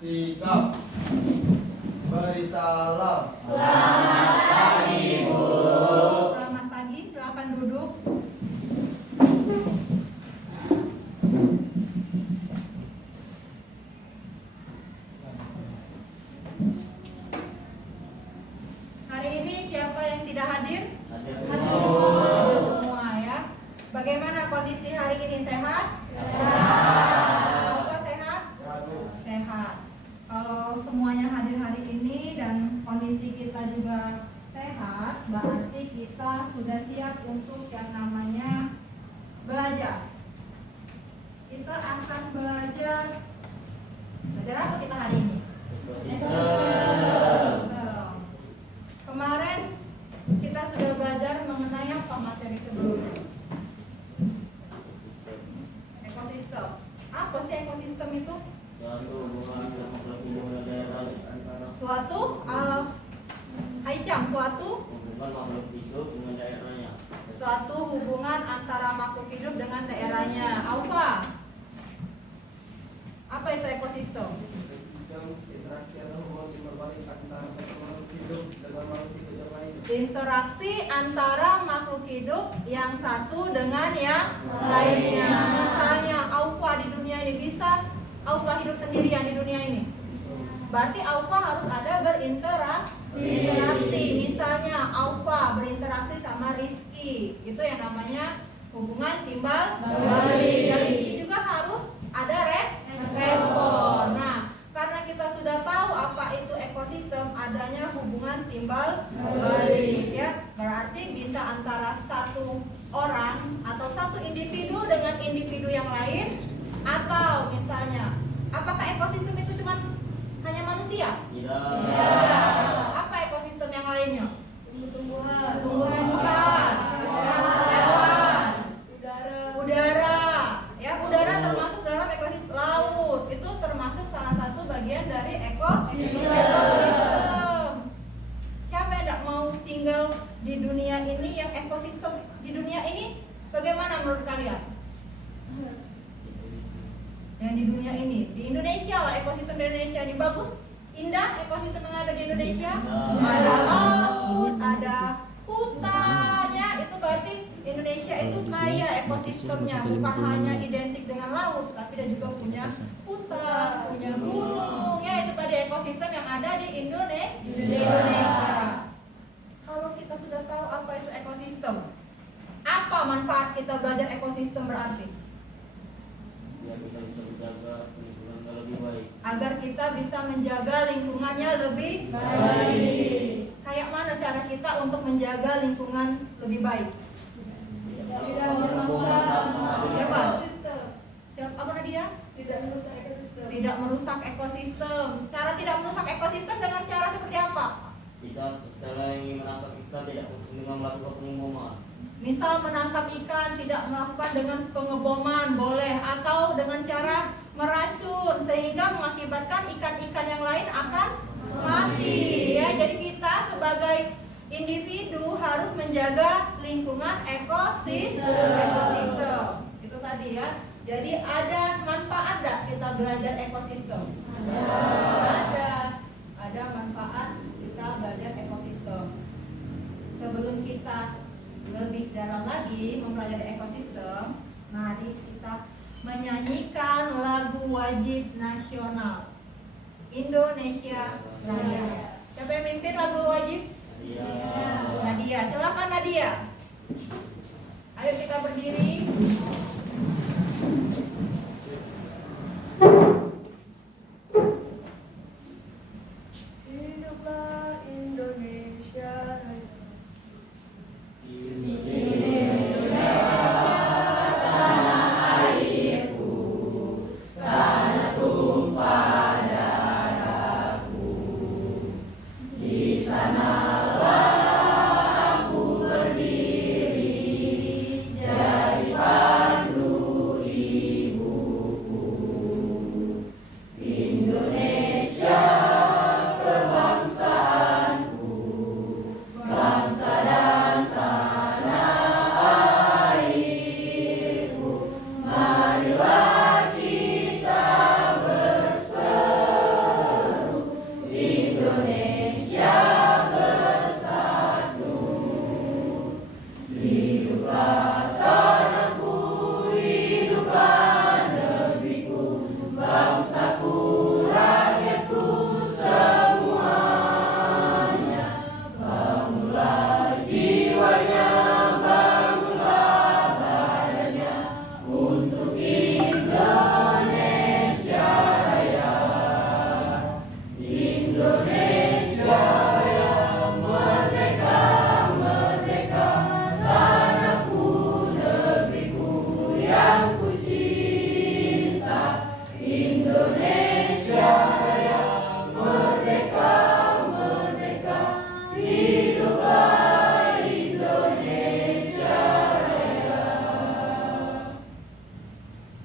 Sikap. Beri salam. Selamat pagi, Bu. Selamat pagi, silakan duduk. Hari ini siapa yang tidak hadir? Hadir Hadir semua ya. Bagaimana kondisi hari ini? Sehat? Apa sehat? Sehat. Kalau semuanya hadir hari ini dan kondisi kita juga sehat, berarti kita sudah siap untuk yang namanya belajar. Kita akan belajar apa kita hari ini? Kemarin kita sudah belajar mengenai apa materi sebelumnya? Ekosistem. Apa sih ekosistem itu? Suatu Aicam, suatu hubungan makhluk hidup dengan daerahnya. suatu hubungan antara makhluk hidup dengan daerahnya. Apa itu ekosistem? Ekosistem interaksi atau hubungan timbal-balik antara satu makhluk hidup dengan makhluk hidup yang lain. Interaksi antara makhluk hidup yang satu dengan yang lainnya. Misalnya Aufa di dunia ini, bisa Aufa hidup sendirian di dunia ini? Berarti Aufa harus ada berinteraksi. Misalnya Aufa berinteraksi sama Rizky, itu yang namanya hubungan timbal balik. Dan Rizky juga harus ada respon. Nah, karena kita sudah tahu apa itu ekosistem, adanya hubungan timbal balik ya, berarti bisa antara satu orang atau satu individu dengan individu yang lain, atau misalnya apakah ekosistem itu cuma hanya manusia? Tidak. Apa ekosistem yang lainnya? Tumbuh-tumbuhan, Tumbuh-tumbuhan, hewan, udara. Ya, udara termasuk dalam ekosistem. Laut itu termasuk salah satu bagian dari ekosistem. Siapa yang tidak mau tinggal di dunia ini yang ekosistem di dunia ini bagaimana menurut kalian? Yang di dunia ini, di Indonesia lah, ekosistem di Indonesia ini bagus, indah ekosistem yang ada di Indonesia. Ada laut, ada hutan ya, itu berarti Indonesia itu kaya ekosistemnya, bukan hanya identik dengan laut, tapi dia juga punya hutan, punya gunung ya, itu tadi ekosistem yang ada di Indonesia. Kalau kita sudah tahu apa itu ekosistem, apa manfaat kita belajar ekosistem berarti? Biar kita bisa menjaga lingkungan lebih baik. Agar kita bisa menjaga lingkungannya lebih baik. Kayak mana cara kita untuk menjaga lingkungan lebih baik? tidak merusak Siapa? ekosistem. Apa Nadia? Tidak merusak ekosistem. Tidak merusak ekosistem. Cara tidak merusak ekosistem dengan cara seperti apa? Kita selain menangkap ikan tidak dengan melakukan pengeboman. Misal menangkap ikan tidak melakukan dengan pengeboman boleh, atau dengan cara meracun sehingga mengakibatkan ikan-ikan yang lain akan mati ya. Jadi kita sebagai individu harus menjaga lingkungan ekosistem. Itu tadi ya. Jadi ada manfaat enggak kita belajar ekosistem? Ada manfaat kita belajar ekosistem. Sebelum kita lebih dalam lagi mempelajari ekosistem, mari kita menyanyikan lagu wajib nasional Indonesia Raya. Siapa yang mimpin lagu wajib? Nadia. Silakan Nadia. Ayo kita berdiri. Hiduplah Indonesia Raya. Jadi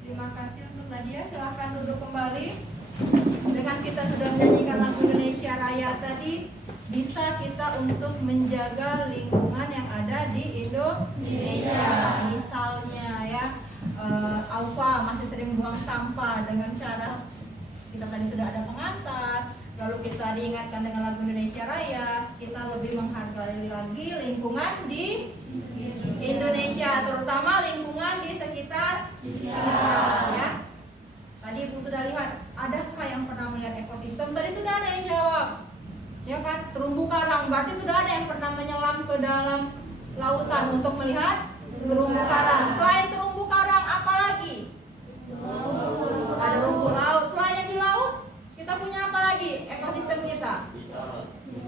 Terima kasih untuk Nadia. Silahkan duduk kembali. Dengan kita sudah menyanyikan lagu Indonesia Raya tadi, bisa kita untuk menjaga lingkungan yang ada di Indonesia. Misalnya ya, Alfa masih sering buang sampah dengan cara kita tadi sudah ada pengantar, lalu kita diingatkan dengan lagu Indonesia Raya, kita lebih menghargai lagi lingkungan di Indonesia, terutama lingkungan di sekitar kita ya. Tadi Ibu sudah lihat, adakah yang pernah melihat ekosistem? Tadi sudah ada yang jawab, ya kan? Terumbu karang, berarti sudah ada yang pernah menyelam ke dalam lautan untuk melihat terumbu karang. Selain terumbu karang, apa lagi? Ada rumput laut. Selain yang di laut, kita punya apa lagi? Ekosistem kita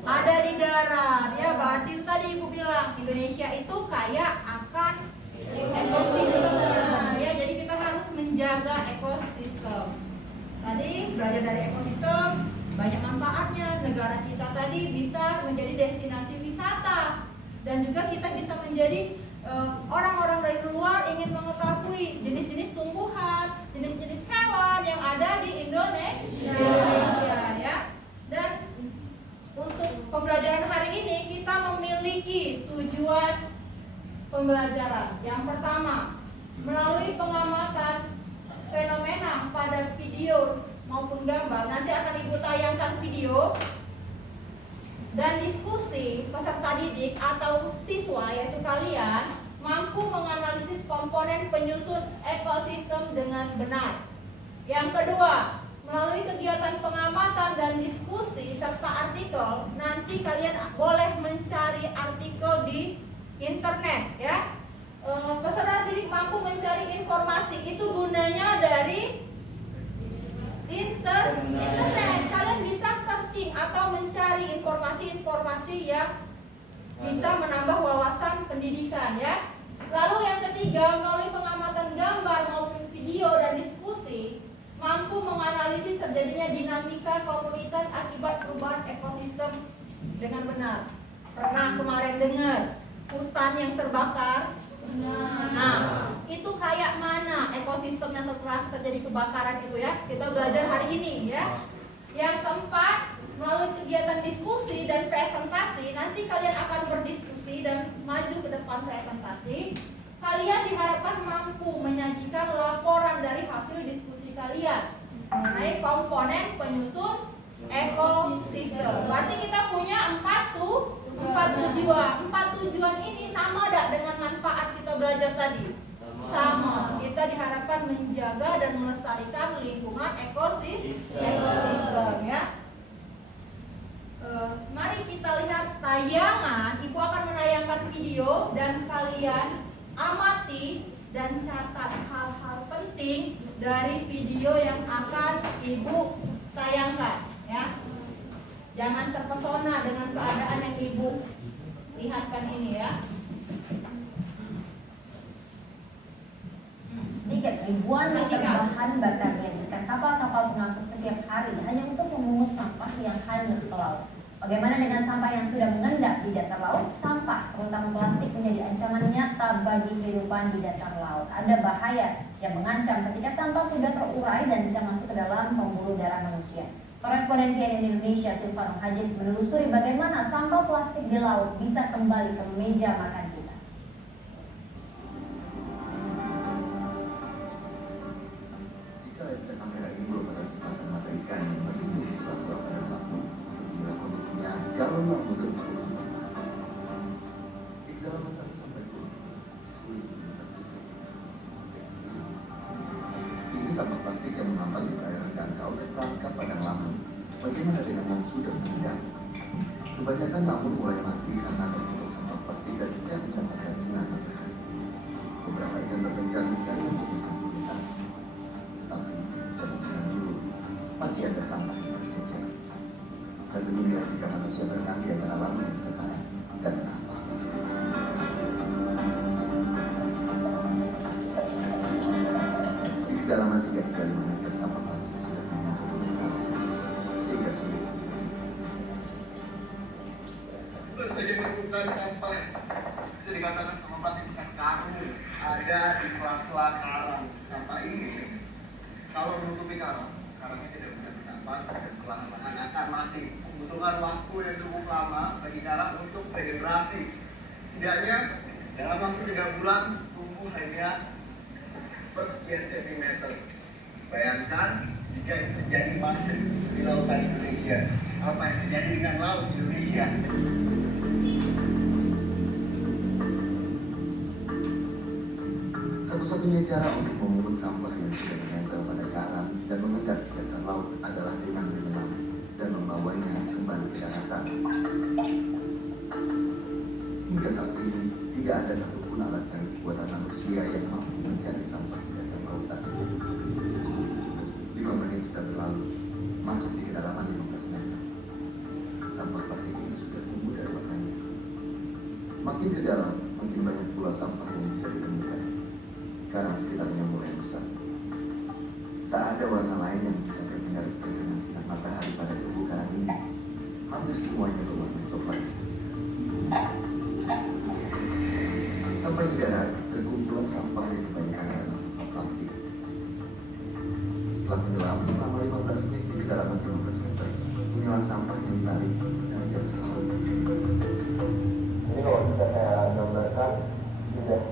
ada di darat, ya. Berarti tadi Ibu bilang Indonesia itu kaya akan ekosistemnya, ya. Jadi kita harus menjaga ekosistem. Tadi belajar dari ekosistem, banyak manfaatnya. Negara kita tadi bisa menjadi destinasi wisata, dan juga kita bisa menjadi orang-orang dari luar ingin mengetahui jenis-jenis tumbuhan, jenis-jenis hewan yang ada di Indonesia, ya. Dan untuk pembelajaran hari ini kita memiliki tujuan pembelajaran. Yang pertama, melalui pengamatan fenomena pada video maupun gambar. Nanti akan Ibu tayangkan video dan diskusi peserta didik atau siswa, yaitu kalian, mampu menganalisis komponen penyusun ekosistem dengan benar. Yang kedua, melalui kegiatan pengamatan dan diskusi serta artikel, nanti kalian boleh mencari artikel di internet, ya. Peserta didik mampu mencari informasi, itu gunanya dari internet. Kalian bisa searching atau mencari informasi-informasi yang bisa menambah wawasan pendidikan, ya. Lalu yang ketiga, melalui pengamatan gambar maupun video dan diskusi, mampu menganalisis terjadinya dinamika komunitas akibat perubahan ekosistem dengan benar. Pernah kemarin dengar hutan yang terbakar? Nah, itu kayak mana ekosistemnya setelah terjadi kebakaran itu, ya. Kita belajar hari ini, ya. Yang keempat, melalui kegiatan diskusi dan presentasi, nanti kalian akan berdiskusi dan maju ke depan presentasi. Kalian diharapkan mampu menyajikan laporan dari hasil diskusi kalian mengenai komponen penyusun ekosistem. Berarti kita punya empat tujuan. Empat tujuan ini sama tidak dengan manfaat kita belajar tadi? Sama. Kita diharapkan menjaga dan melestarikan lingkungan ekosistem, ya. Mari kita lihat tayangan. Ibu akan menayangkan video dan kalian amati dan catat hal-hal penting dari video yang akan Ibu tayangkan, ya. Jangan terpesona dengan keadaan yang Ibu lihatkan ini, ya. Ribuan liter bahan bakar yang diberikan kapal-kapal pengangkut setiap hari hanya untuk memungut sampah yang hanyut ke laut. Bagaimana dengan sampah yang sudah mengendap di dasar laut? Sampah, terutama plastik, menjadi ancaman nyata bagi kehidupan di dasar laut. Ada bahaya yang mengancam ketika sampah sudah terurai dan bisa masuk ke dalam pembuluh darah manusia. Korespondensi Indonesia Silvano Hajid menelusuri bagaimana sampah plastik di laut bisa kembali ke meja makan kita. Jika kamera ini merupakan sepasang mata ikan yang berlindung di sela-sela pada waktu, bila kondisinya galonnya mudah masuk sampah plastik. Di kedalaman 1 sampai 2 ini sampah plastik yang mengambang di perairan Dangkal terperangkap padang lamun. Bagaimana dengan yang sudah meninggal? Kebanyakan lamun mulai mati karena tertutup sampah plastik dan tidak mendapatkan sinar matahari. Beberapa ikan berkejar mencari untuk makan sehat. Tapi jangan senang dulu, masih ada sampah yang harus dicek. Dan demi menyaksikan manusia berenang di antara lamun yang sekarang dan sampah plastik. Di kedalaman 3 hingga 5 meter sampah plastik sudah menumpuk sehingga sulit dibersihkan. Baru saja menemukan sampah, bisa dikatakan sampah plastik bekas karung ada di sela-sela karang. Sampah ini Kalau menutupi karangnya tidak bisa bernafas dan perlahan-lahan akan mati. Membutuhkan waktu yang cukup lama bagi karang untuk regenerasi. Setidaknya dalam waktu 3 bulan tumbuh hanya sepersekian sentimeter. Bayangkan jika itu terjadi masif di lautan Indonesia, apa yang terjadi dengan laut Indonesia? Satu-satunya cara untuk memungut sampah yang sudah menempel pada karang dan mengendap di dasar laut adalah dengan menyelam dan membawanya kembali ke daratan. Hingga saat ini, tidak ada satupun alat canggih buatan manusia yang mampu mencari sampah di dasar lautan. 5 menit sudah berlalu, masuk di kedalaman 15 meter. Sampah plastik ini sudah tumbuh dari warnanya. Makin ke dalam, makin banyak pula sampah yang bisa ditemukan. Karang sekitarnya mulai rusak. Tak ada warna lain yang bisa terhindar dengan sinar matahari pada tubuh karang ini. Hampir semuanya berwarna coklat. Sampai di darat, terkumpulan sampah yang kebanyakan adalah sampah plastik. Setelah menyelam selama 15 menit di kedalaman 15 meter, inilah sampah yang ditarik dari dasar laut. Ini kalau bisa saya gambarkan, sudah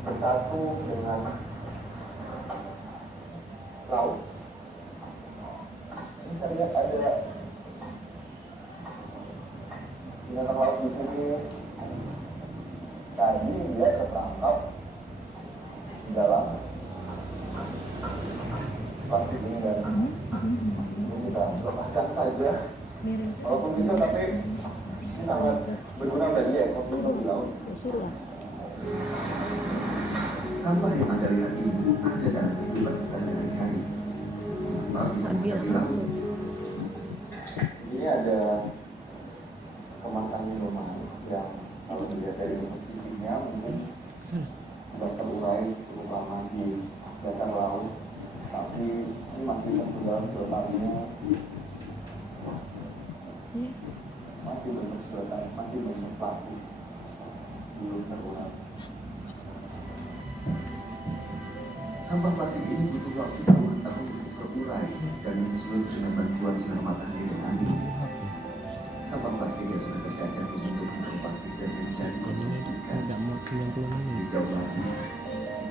bersatu dengan laut. Ini saya lihat ada binatang laut di sini. Tadi dia tertangkap di dalam plastik ini dan ini kita lepaskan saja. Walaupun bisa, tapi ini sangat berguna bagi ekosistem di laut. Sampah yang Anda lihat ini ada dalam kehidupan kita sehari-hari. Bisa kita bilang, Ini ada kemasan minuman yang kalau dilihat dari posisinya mungkin sudah terurai cukup lama di dasar laut, tapi ini masih tertinggal sedotannya, masih bentuk sedotan, masih bentuk plastik, belum terurai. sampah plastik ini butuh waktu puluhan tahun untuk terurai dan menyulut dengan bantuan sinar matahari dan angin. Sampah plastik yang sudah tercacat berbentuk mikroplastik dan bisa dikonsumsikan. Di jauh lagi,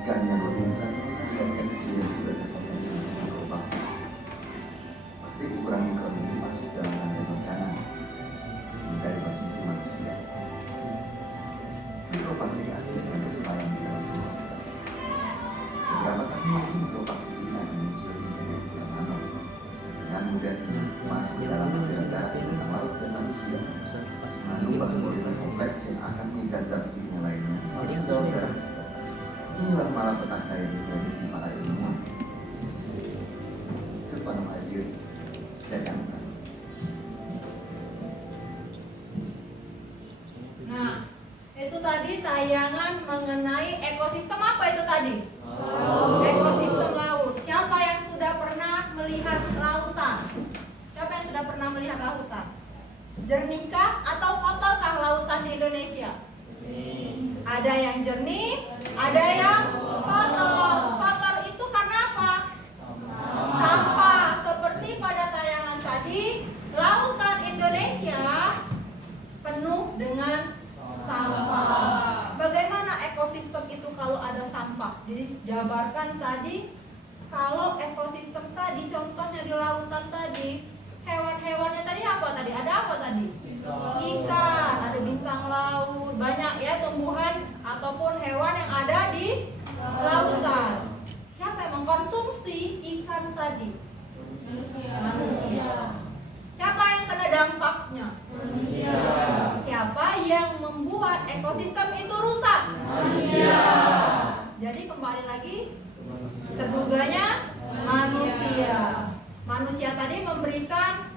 ikan yang luar biasa ikan kecil yang sudah terkontaminasi mikroplastik. Plastik ukuran mikron ini masuk dalam rantai makanan hingga dikonsumsi manusia. Mikroplastik ada dengan kesempalan di dalam tubuh kita. Beberapa tahun lalu mikroplastik ini akan muncul di dunia nano. Dengan mudahnya masuk ke dalam aliran darah tentang laut dan manusia. Mengubah molekul kompleks yang akan mengikat zat kimia lainnya masuk ke dalam darah. Inilah malapetaka yang diprediksi para ilmuwan. Sepanjang air Jakarta. Nah, itu tadi tayangan mengenai ekosistem apa itu tadi? Ekosistem laut. Siapa yang sudah pernah melihat lautan? Siapa yang sudah pernah melihat lautan? Jernihkah atau kotorkah lautan di Indonesia? Ada yang jernih, ada yang kotor. Kotor itu karena apa? Sampah. Seperti pada tayangan tadi, lautan Indonesia penuh dengan sampah. Bagaimana ekosistem itu kalau ada sampah? Jadi jabarkan tadi, kalau ekosistem tadi, contohnya di lautan tadi, hewan-hewannya tadi apa tadi? Ada apa tadi? Ikan, ada bintang laut, banyak ya tumbuhan ataupun hewan yang ada di lautan. Siapa yang mengkonsumsi ikan tadi? Manusia. Siapa yang kena dampaknya? Manusia. Siapa yang membuat ekosistem itu rusak? Manusia. Jadi kembali lagi, terduganya manusia. Manusia tadi memberikan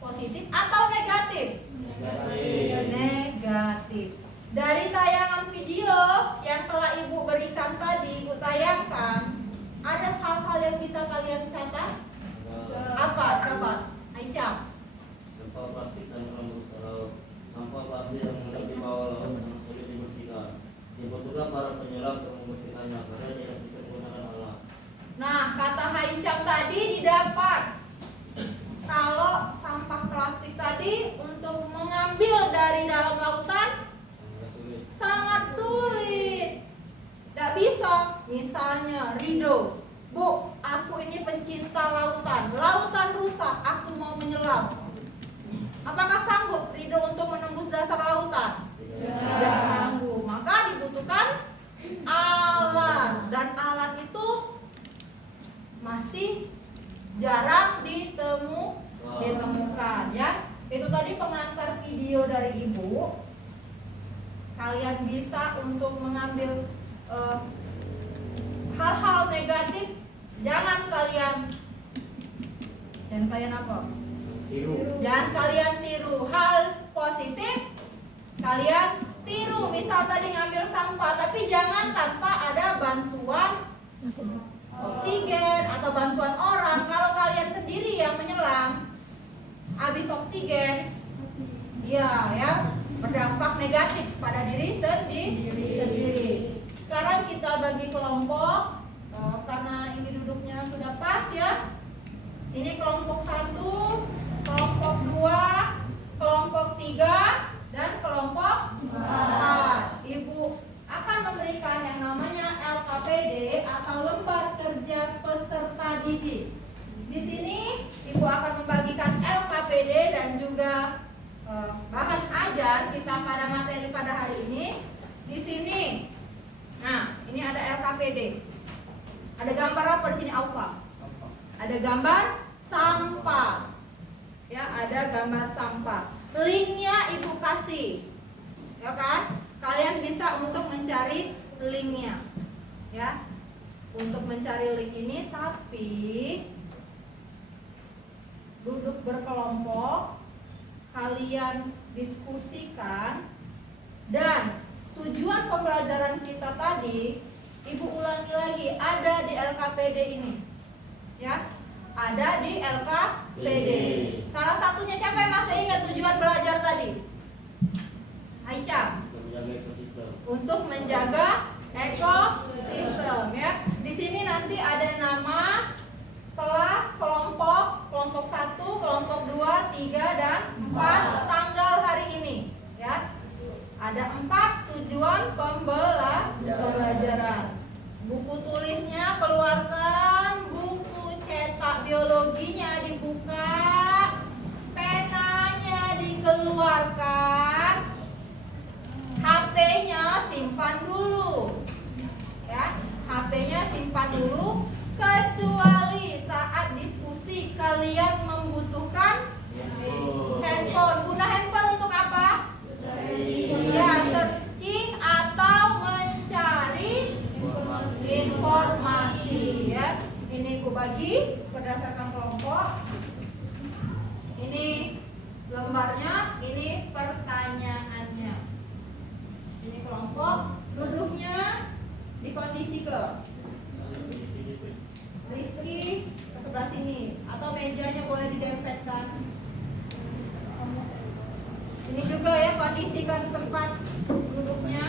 positif atau negatif? Negatif. Dari tayangan video yang telah Ibu berikan tadi, Ibu tayangkan, ada hal-hal yang bisa kalian catat? Apa? Coba, Aisyah. Sampah plastik sampah plastik yang mudah dibawa laut sangat sulit dibersihkan. Dibutuhkan para penyelam untuk membersihkannya karena tidak bisa menggunakan alat. Nah, kata Aincam tadi didapat. Kalau sampah plastik tadi untuk mengambil dari dalam lautan sangat sulit. Tidak bisa. Misalnya Rido, Bu, aku ini pencinta lautan. Lautan rusak, aku mau menyelam. Apakah sanggup Rido untuk menembus dasar lautan? Tidak sanggup. Maka dibutuhkan alat. Dan alat itu masih jarang ditemukan ya. Itu tadi pengantar video dari Ibu. Kalian bisa untuk mengambil hal-hal negatif. Jangan kalian apa? Jangan kalian tiru. Hal positif kalian tiru. Misal tadi ngambil sampah, tapi jangan tanpa ada bantuan oksigen atau bantuan orang. Kalau kalian sendiri yang menyelam, habis oksigen, ya berdampak negatif pada diri sendiri. Sekarang kita bagi kelompok, karena ini duduknya sudah pas ya. Ini kelompok 1, kelompok 2, kelompok 3, dan kelompok 4. Ibu akan memberikan yang namanya LKPD atau lembar kerja peserta didik. Di sini Ibu akan membagikan LKPD dan juga bahan ajar kita pada materi pada hari ini. Di sini, nah ini ada LKPD. Ada gambar apa di sini, Aufa? Ada gambar sampah. Ya, ada gambar sampah. Linknya Ibu kasih, ya kan? Kalian bisa untuk mencari linknya, ya. Untuk mencari link ini, tapi duduk berkelompok, kalian diskusikan, dan tujuan pembelajaran kita tadi, Ibu ulangi lagi, ada di LKPD ini, ya. Ada di LKPD. Salah satunya siapa yang masih ingat tujuan belajar tadi? Aisyah. Untuk menjaga ekosistem ya. Di sini nanti ada nama kelas, kelompok 1, kelompok 2, 3 dan 4 tanggal hari ini ya. Ada 4 tujuan pembelajaran. Buku tulisnya keluarkan, buku cetak biologinya dibuka, penanya dikeluarkan, HP-nya simpan dulu. Ya, HP-nya simpan dulu, kecuali saat diskusi kalian membutuhkan handphone. Guna handphone untuk apa? Ya, searching atau mencari informasi ya. Ini aku bagi berdasarkan kelompok. Ini lembarnya, ini pertanyaannya. Ini kelompok, duduknya di kondisi ke Rizky ke sebelah sini, atau mejanya boleh didempetkan. Ini juga ya, kondisikan tempat duduknya.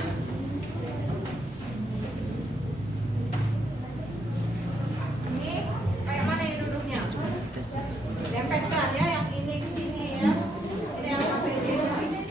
Ini kayak mana ya duduknya? Dempetkan ya, yang ini ke sini ya. Ini LKPD-nya.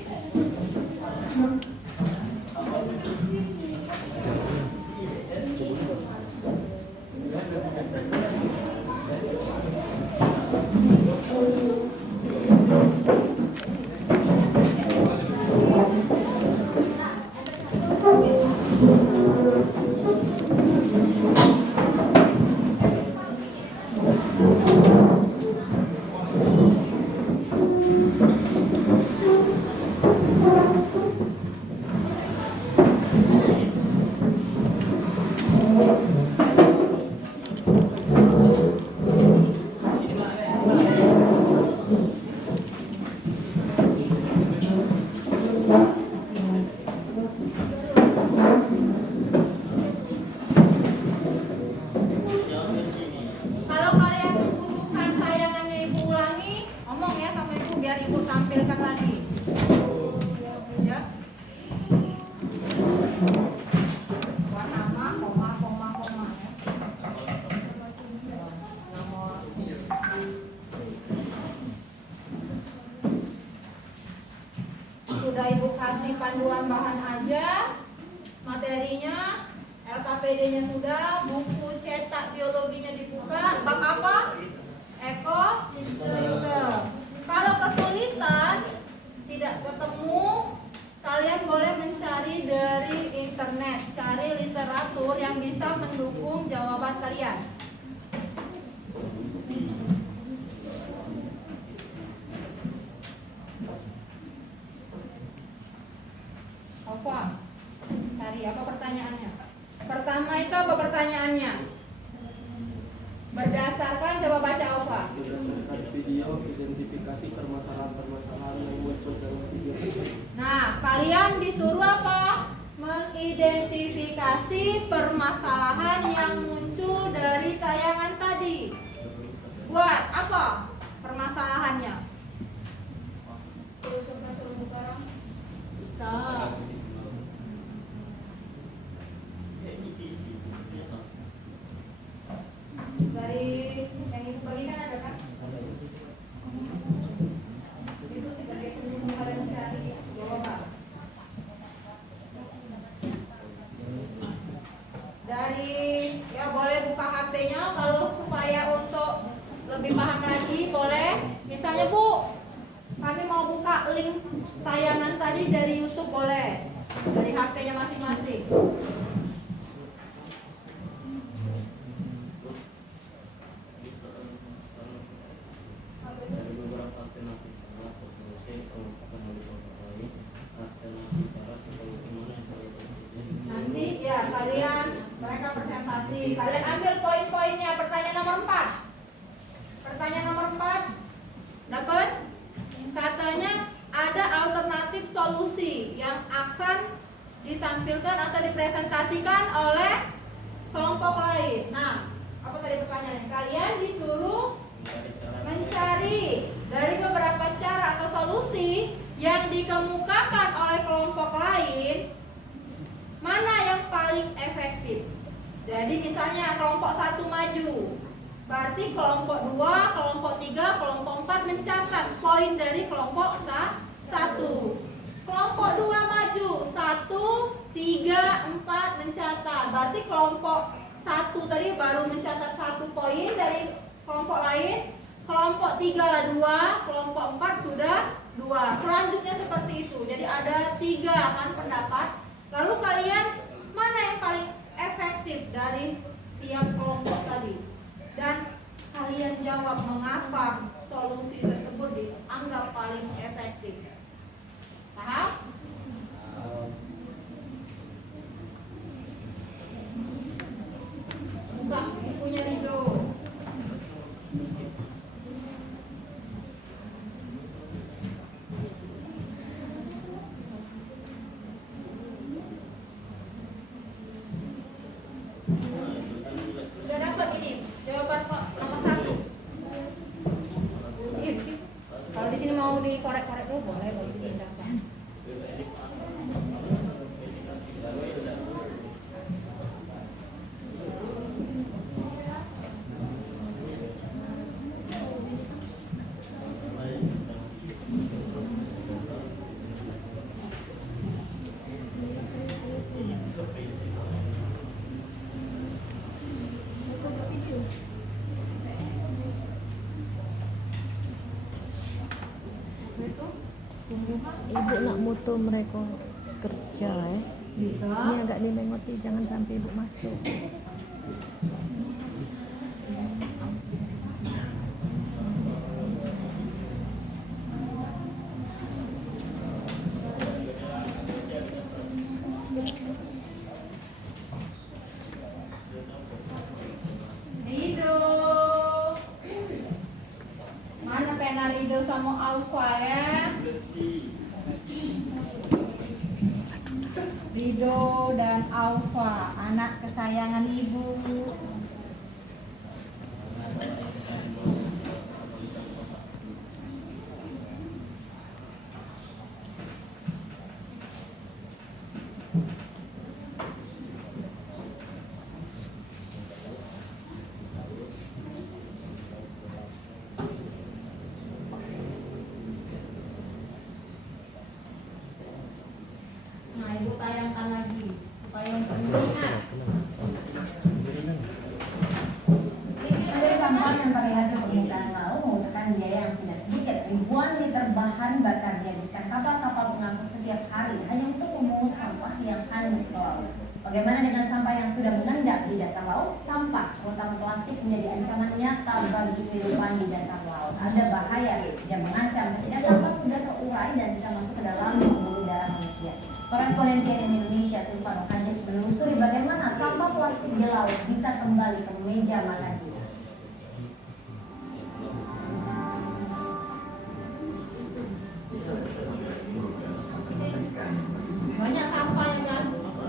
sudah Ibu kasih panduan bahan aja, materinya, LKPD-nya sudah, buku cetak biologinya dibuka, bab apa? Ekosistem. Kalau kesulitan, tidak ketemu, kalian boleh mencari dari internet, cari literatur yang bisa mendukung jawaban kalian. Apa? Cari apa pertanyaannya? Pertama itu apa pertanyaannya? Berdasarkan coba baca apa? Berdasarkan video, identifikasi permasalahan-permasalahan yang muncul dalam video. Nah, kalian disuruh apa? Mengidentifikasi permasalahan yang muncul dari tayangan tadi. Buat apa permasalahannya? Kerusakan terumbu karang. Bisa. Dari yang ibu bagikan ada kan? Itu tidak ditunggu kalian mencari jawaban. Dari ya boleh buka HP-nya kalau supaya untuk lebih paham lagi boleh. Misalnya Bu, kami mau buka link tayangan tadi dari YouTube boleh. Dari HP-nya masing-masing. Dari beberapa alternatif cara solusi pengembangan lain, alternatif cara solusi mana yang paling efektif? Nanti ya kalian mereka presentasi. Kalian ambil poin-poinnya. Pertanyaan nomor 4. Pertanyaan nomor 4. Dapat? Katanya ada alternatif solusi yang akan ditampilkan atau dipresentasikan oleh kelompok lain. Nah, apa tadi pertanyaannya? Kalian disuruh mencari dari beberapa cara atau solusi yang dikemukakan oleh kelompok lain, mana yang paling efektif. Jadi misalnya kelompok 1 maju, berarti kelompok 2, kelompok 3, kelompok 4 mencatat poin dari kelompok 1. Kelompok 2 maju, 1, 3, 4 mencatat. Berarti kelompok 1 tadi baru mencatat 1 poin dari kelompok lain. Kelompok 3 2, kelompok 4 sudah 2. Selanjutnya seperti itu. Jadi ada 3 kan pendapat. Lalu kalian mana yang paling efektif dari tiap kelompok tadi? Dan kalian jawab mengapa solusi tersebut dianggap paling efektif. Paham? Buka bukunya Rido. Sudah dapat ini jawaban nomor 1. Kalau di sini mau dikorek-korek dulu boleh, boleh dipindahkan. Ibu nak moto mereka kerja Bisa. Ini agak dilengoti, jangan sampai ibu masuk. Rido. Mana pena Rido sama Alfa ya? Rido dan Alfa, anak kesayangan ibu. laut, sampah, terutama plastik menjadi ancaman nyata bagi kehidupan di dasar laut. Ada bahaya yang mengancam ketika sampah sudah terurai dan bisa masuk ke dalam pembuluh darah manusia. Koresponden CNN Indonesia Silvano Hajid menelusuri bagaimana sampah plastik di laut bisa kembali ke meja makan kita. Banyak sampah ya kan?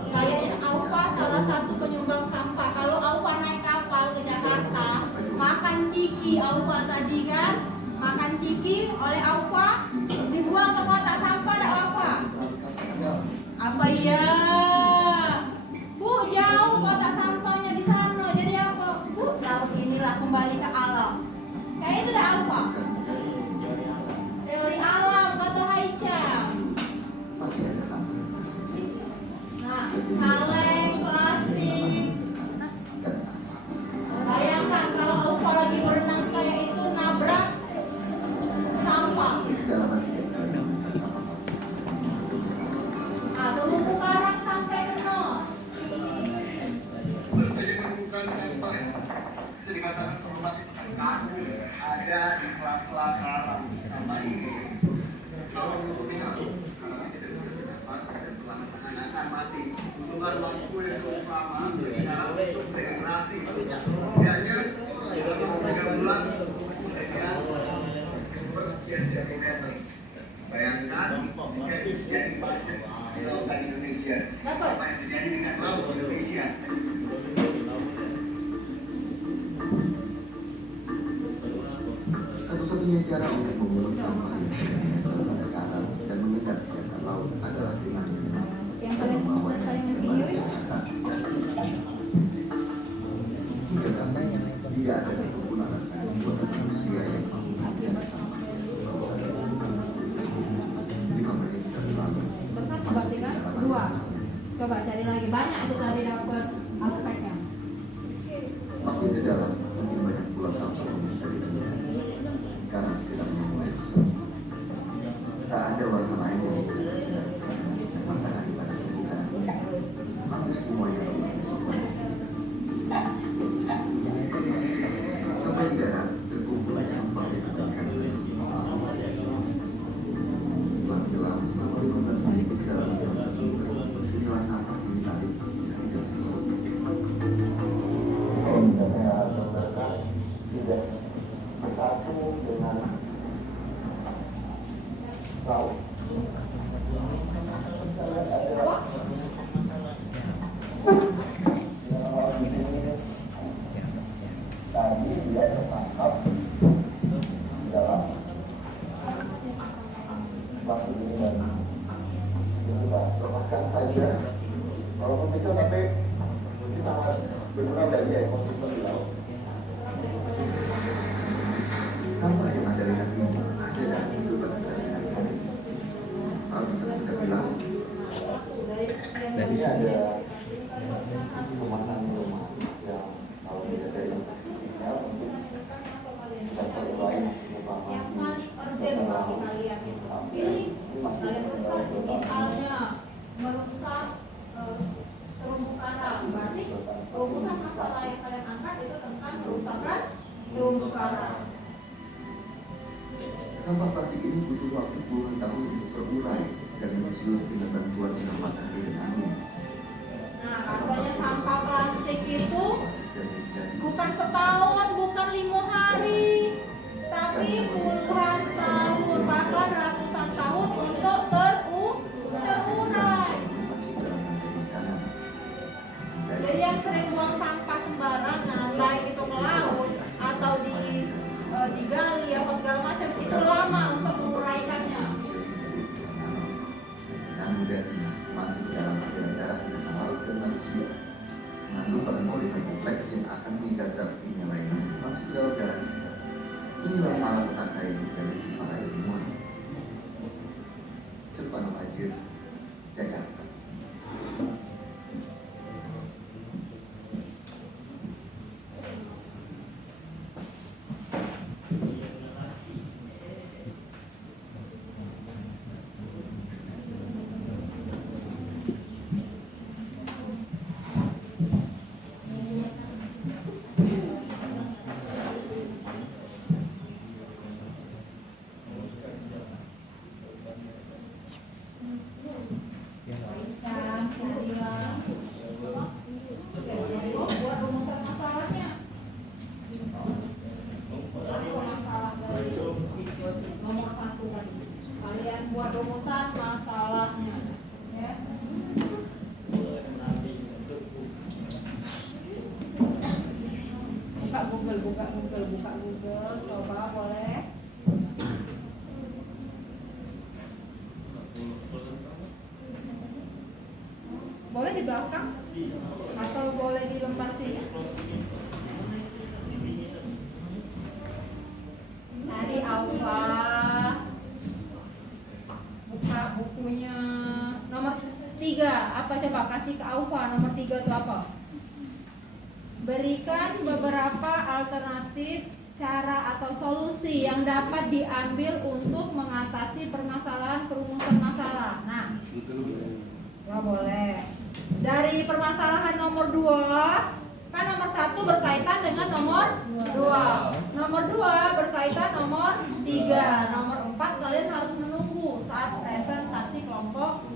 Kayaknya Aufa salah satu penyumbang sampah. Kalau Aufa naik kapal ke Jakarta, makan ciki Aufa tadi kan, makan ciki oleh Aufa dibuang ke kotak sampah dah Aufa. Apa iya? Bu, jauh kotak sampahnya di sana. Jadi apa? Bu, laut inilah kembali ke alam. Kayak itu dah Aufa. Teori alam kata Haicha. Nah, kaleng, plastik. Bayangkan kalau Aufa lagi berenang kayak itu nabrak sampah. Ah, terumbu karang sampai kena. Baru saja menemukan sampah yang bisa dikatakan formasi bekas kaku ada di sela-sela karang. Sampah ini kalau menurutnya karangnya tidak bisa bernafas dan perlahan-lahan akan mati. Butuhkan waktu yang cukup lama bagi karang untuk regenerasi. Setidaknya dalam 3 bulan mereka bersekian sentimeter. Bayangkan jika itu terjadi di lautan Indonesia, apa yang terjadi dengan laut Indonesia? Satu-satunya cara untuk membuang sampah ke alam dan mengendap di dasar laut adalah dengan Yang paling tinggi. hingga sampai tidak ada satu pun alasan buat manusia yang mampu Berarti kan? 2. Coba cari lagi, banyak itu tadi dapat aspeknya. makin ke dalam makin banyak pula sampah yang bisa ditemukan karena sekitar memulai susah. Tak ada warna lain yang bisa ditemukan matahari pada sekitar hampir semuanya sampai di darat terkumpul sampah yang akan setelah jelas selama 15 menit di dalam inilah sampah yang ditarik tidak bersatu dengan laut. Tadi dia tertangkap dalam waktu ini dan kita lepaskan saja. Walaupun kecil tapi kita berguna bagi ekosistem di laut. sampah yang ada di hati ada dan itu berdasarkan hari. Kalau bisa kita bilang Jadi ada kemasan rumah yang kalau tidak dari sinyal untuk sektor lain terutama Yang paling urgent bagi kalian itu pilih kalian tuliskan misalnya merusak terumbu karang. Berarti rumusan masalah yang kalian angkat itu tentang kerusakan terumbu karang. sampah plastik ini butuh waktu puluhan tahun untuk terurai dan menyulut dengan bantuan sinar matahari dan angin. Nah, katanya sampah plastik itu Dan menjadi bukan setahun, bukan 5 hari, tapi puluhan tahun, bahkan ratusan tahun untuk terurai. Jadi yang sering buang sampah sembarangan, baik itu ke laut atau digali apa segala macam, itu lama untuk menguraikannya. dan masuk dalam aliran darah antara laut dan manusia. Mengandung peran molekul kompleks yang akan mengikat zat kimia lainnya masuk ke dalam darah kita. Inilah para petaka yang menjadi para ilmuwan. Silvano Hajid, Jakarta. buka Google, coba boleh. Boleh di belakang atau boleh di lembar sini. Cari Aufa. Buka bukunya nomor 3. Apa coba kasih ke Aufa nomor 3 itu apa? Berikan beberapa alternatif cara atau solusi yang dapat diambil untuk mengatasi perumusan masalah. Nah, wah boleh. Dari permasalahan nomor 2, kan nomor 1 berkaitan dengan nomor 2. Nomor 2 berkaitan nomor 3. Nomor 4 kalian harus menunggu saat presentasi kelompok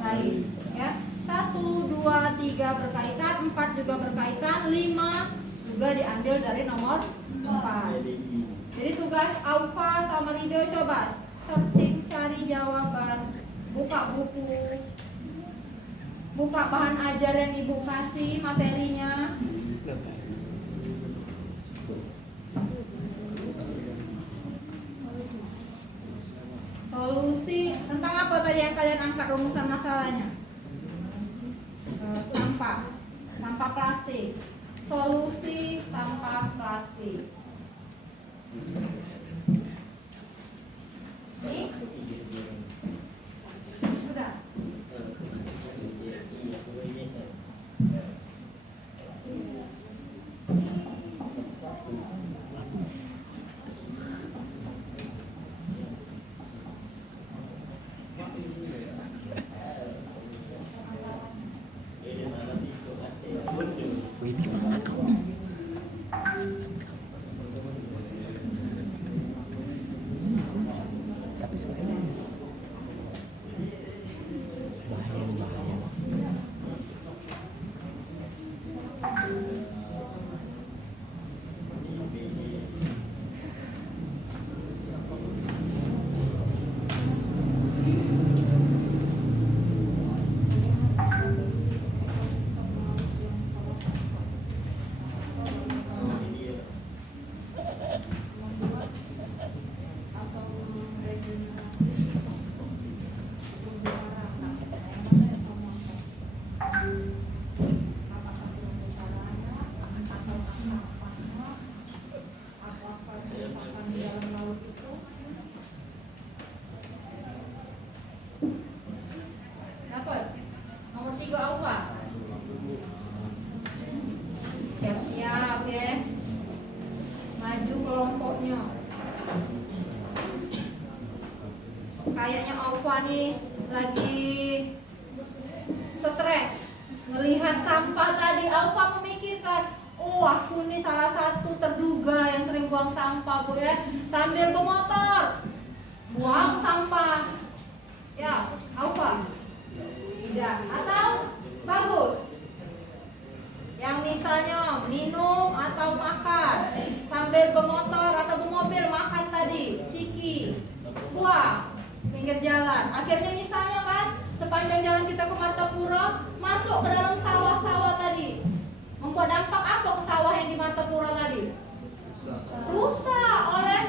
lain. Ya, 1, 2, 3 berkaitan, 4 juga berkaitan, 5 juga diambil dari nomor 4. Jadi tugas Aufa sama Rido coba searching, cari jawaban, buka buku, buka bahan ajar yang ibu kasih materinya. Solusi tentang apa tadi yang kalian angkat rumusan masalahnya? Sampah plastik. Solusi sampah plastik. Ini sudah. Dapat nomor 3 Aufa. Siap-siap ya. Maju kelompoknya. Kayaknya Aufa nih lagi stres melihat sampah tadi. Aufa memikirkan, oh aku nih salah satu terduga yang sering buang sampah bu ya, sambil bermotor buang sampah ya. Aufa tidak, atau bagus yang misalnya minum atau makan sambil bermotor atau bermobil, makan tadi ciki buang pinggir jalan. Akhirnya misalnya kan sepanjang jalan kita ke Martapura masuk ke dalam sawah-sawah tadi, membuat dampak apa ke sawah yang di Martapura tadi? Rusak oleh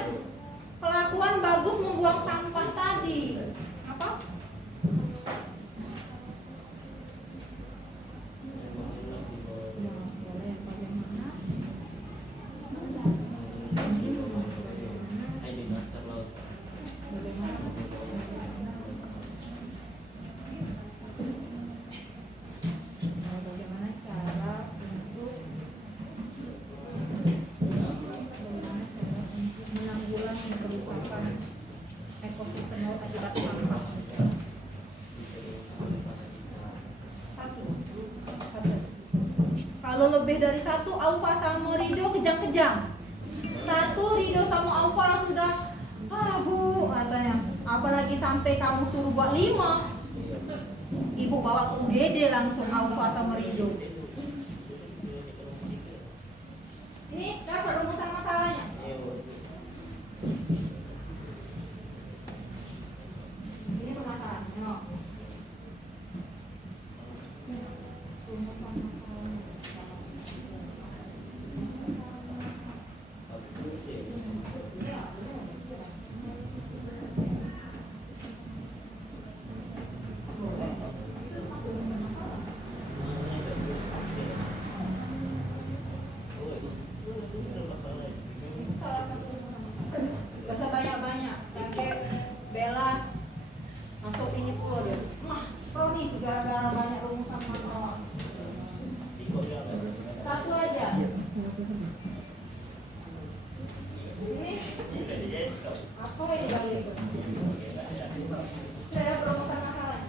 kelakuan bagus membuang sampah tadi. Apa? Kalau lebih dari 1, Aufa sama Rido kejang-kejang. 1, Rido sama Aufa sudah, bu katanya. Apalagi sampai kamu suruh buat 5, ibu bawa ke UGD langsung Aufa sama Rido. Ini dapat rumusan masalahnya. Ini permasalahan. Tengok. Rumusan masalahnya. Oh ini balik itu. Sudah ada perumusan masalah.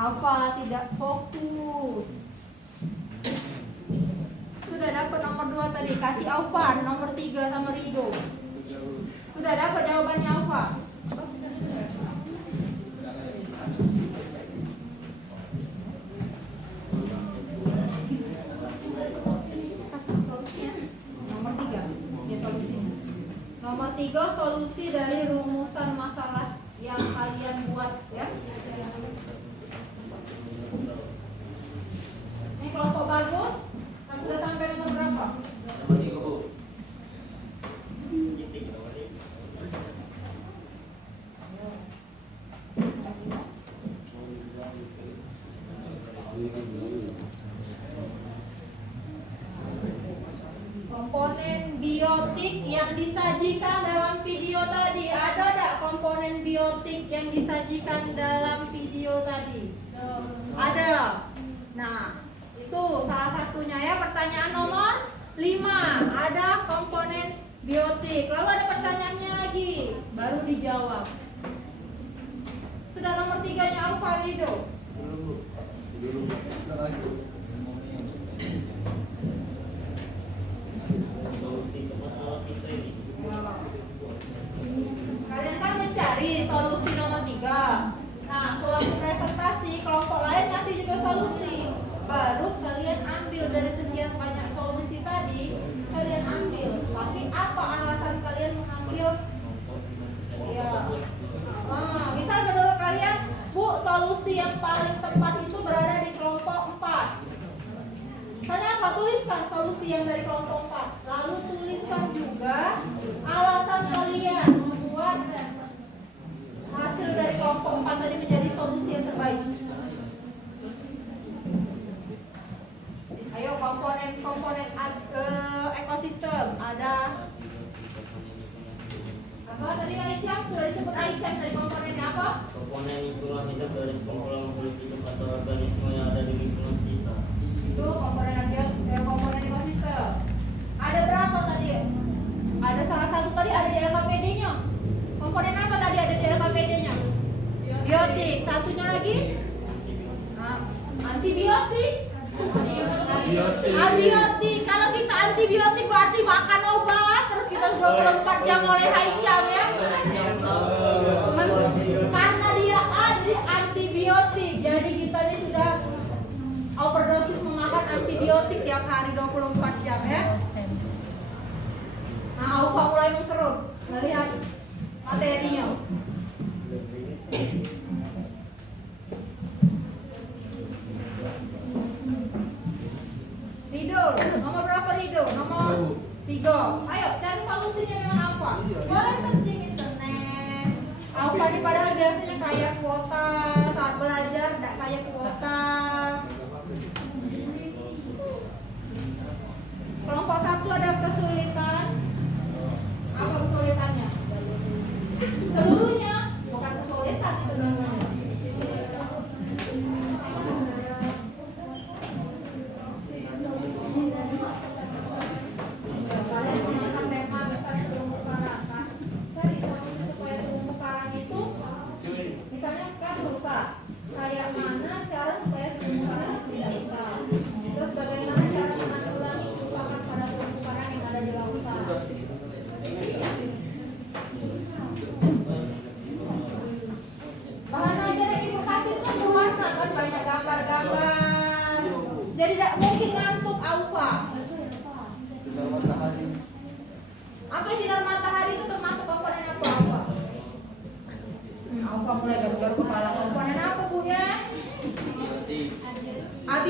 Apa tidak fokus? Sudah dapat nomor 2 tadi, kasih Alfa, nomor 3 sama Rido. Sudah dapat jawabannya Alfa. Nomor 3, dia solusinya. Nomor 3 solusi dari rumusan masalah yang kalian buat ya. Ini kelompok bagus. Kan sudah sampai nomor berapa? Nomor 3, Bu. Komponen biotik yang disajikan dalam video tadi. Ada enggak komponen biotik yang disajikan dalam video tadi? Ada. Nah, itu salah satunya ya. Pertanyaan nomor 5. Ada komponen biotik. Lalu ada pertanyaannya lagi, baru dijawab. Sudah nomor 3-nya apa, Rido? Solusi ke masalah kita ini. Kalian kan mencari solusi nomor 3. Nah, solusi presentasi kelompok lain ngasih juga solusi. Baru kalian ambil dari sekian banyak solusi tadi, kalian ambil. Tapi apa alasan kalian mengambil? Ya. Misal menurut kalian, Bu, solusi yang paling tepat itu berada di kelompok 4. Misalnya apa? Tuliskan solusi yang dari kelompok 4. Lalu tuliskan juga alasan kalian membuat hasil dari kelompok 4 tadi menjadi solusi yang terbaik. Ayo komponen ekosistem ada apa tadi Aisyah? Sudah disebut Aisyah dari komponennya apa? Komponen lingkungan hidup dari sekumpulan makhluk hidup atau organisme yang ada di lingkungan kita. Itu komponen ekosistem. Ada berapa tadi? Ada salah satu tadi ada di LKPD-nya. Komponen apa tadi ada di LKPD-nya? Biotik. Satunya lagi? Antibiotik. Antibiotik. Kalau kita antibiotik berarti makan obat terus kita 24 jam oleh Haicam ya. Karena dia antibiotik. Jadi kita ini sudah overdosis memakan antibiotik tiap hari 24 jam ya. Nah, Alfa mulai mengkerut melihat materinya. Rido, nomor berapa Rido? Nomor 3. Ayo cari solusinya dengan apa? Boleh searching internet. Apa nih padahal biasanya kaya kuota, saat belajar tidak kaya kuota. Kelompok 1 ada kesulitan. Apa kesulitannya? Seluruhnya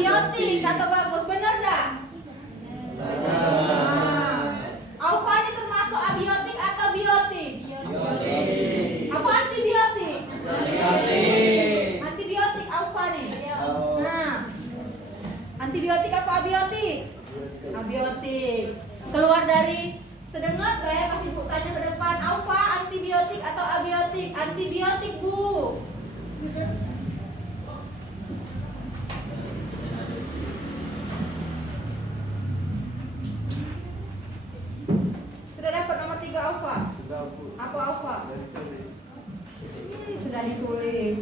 abiotik atau bagus, bener dah? Nah, AUPA ini termasuk abiotik atau biotik? Apa antibiotik? Antibiotik AUPA nih. Nah, antibiotik apa abiotik? Abiotik. Keluar dari sedengat gak ya, kasih ibu tanya ke depan, AUPA antibiotik atau abiotik? Antibiotik bu. Sudah dapat nomor 3 AUPA? Apa AUPA? Sudah ditulis.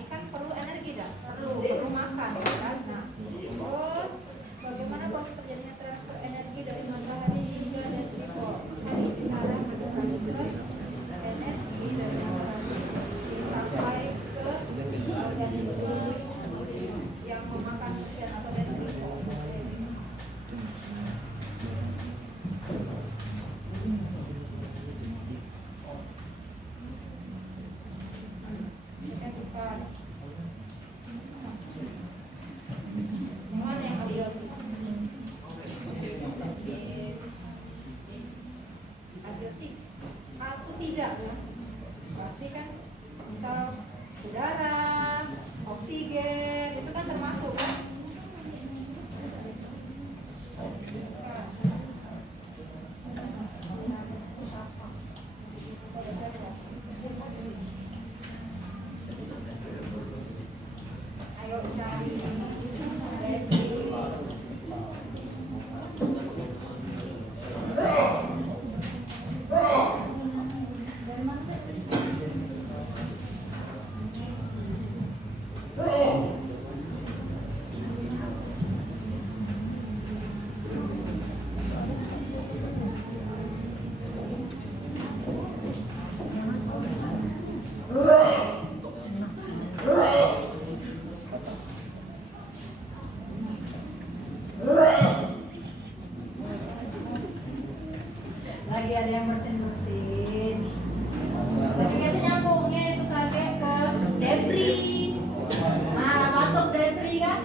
Ikan perlu energi dah, perlu makan kan. Nah, terus bagaimana proses terjadinya transfer energi dari matahari hingga despot? Hari cara mentransfer energi dari matahari sampai ke organisme yang memakan oksigen atau despot. Mana yang abiotik? Abiotik atau tidak ya? Berarti kan misal udara, oksigen itu kan termasuk kan? Ayo cari lagi ada yang bersin-bersin. Tapi kita nyambungnya itu kakek ke debris. Nah, batuk debris kan?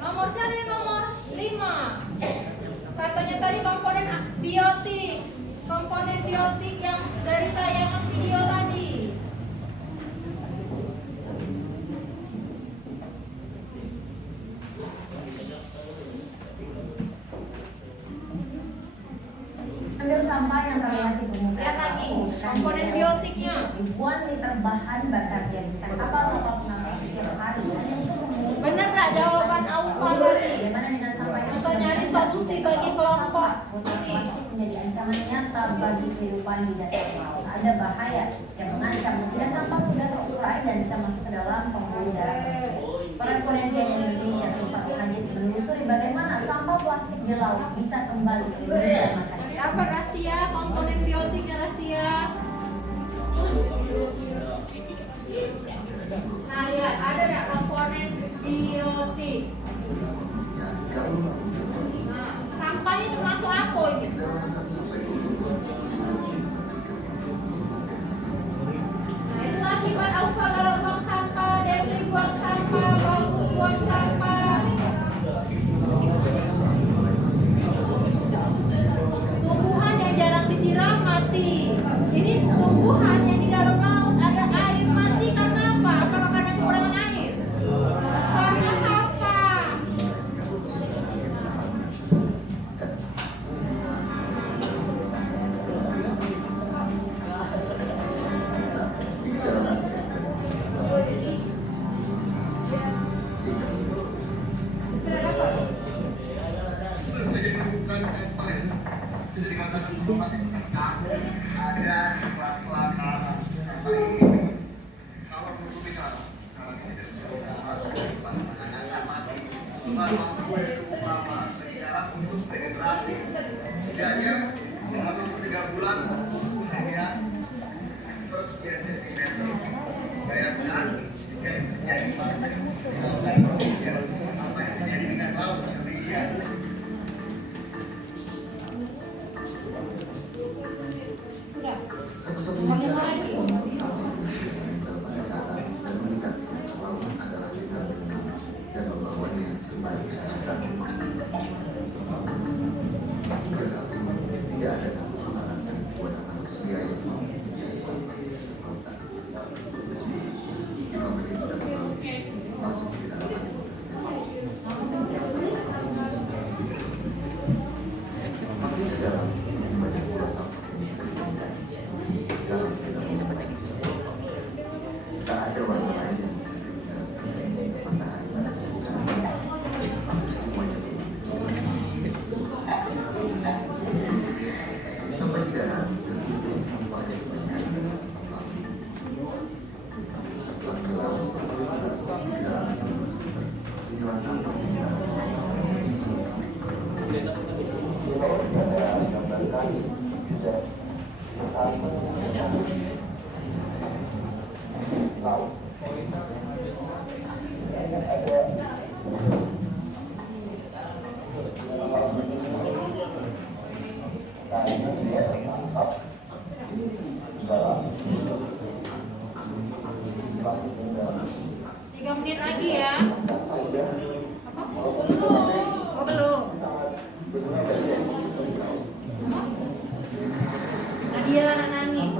Nomor cari nomor 5. Katanya tadi komponen biotik. Komponen biotik yang dari tayangan video tadi. Ambil sampah yang terlihat di permukaan. Lihat lagi komponen biotiknya. Ribuan liter bahan bakar yang kapal-kapal pengangkut setiap hari hanya untuk memungut. Bener nggak jawaban AUPA tadi? Bagaimana dengan sampah yang Atau nyari solusi bagi kelompok ini? menjadi ancaman nyata bagi kehidupan di dasar laut. Ada bahaya yang mengancam jika sampah sudah terurai dan bisa masuk ke dalam pembuluh darah. Korespondensi Indonesia Tifat Hajit menelusuri bagaimana sampah plastik di laut bisa kembali ke Indonesia masa depan. Dapat rahasia komponen biotiknya rahasia. Nah lihat ada nggak komponen biotik? Nah sampah ini termasuk apa ini? Nah itu akibat AUPA kalau buang sampah, Dewi buang sampah, Bagus buang sampah. Tumbuhan yang jarang disiram mati. dalam film. Tak ada warna lain yang bisa matahari semuanya sampai di dalam sampahnya Tiga menit lagi ya. Apa? Oh belum. Nadia anak nangis.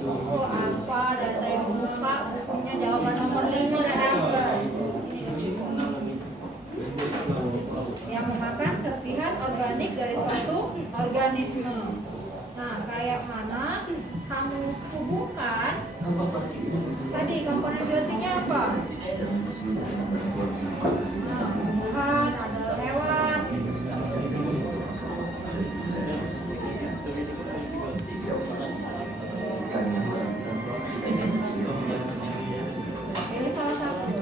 Oh apa data yang lupa punya jawaban nomor 5 udah dapet. Yang memakan serpihan organik dari suatu organisme. Nah, kayak mana kamu hubungkan tadi komponen biotiknya apa? Nah, tumbuhan, ada hewan. Ini salah satu.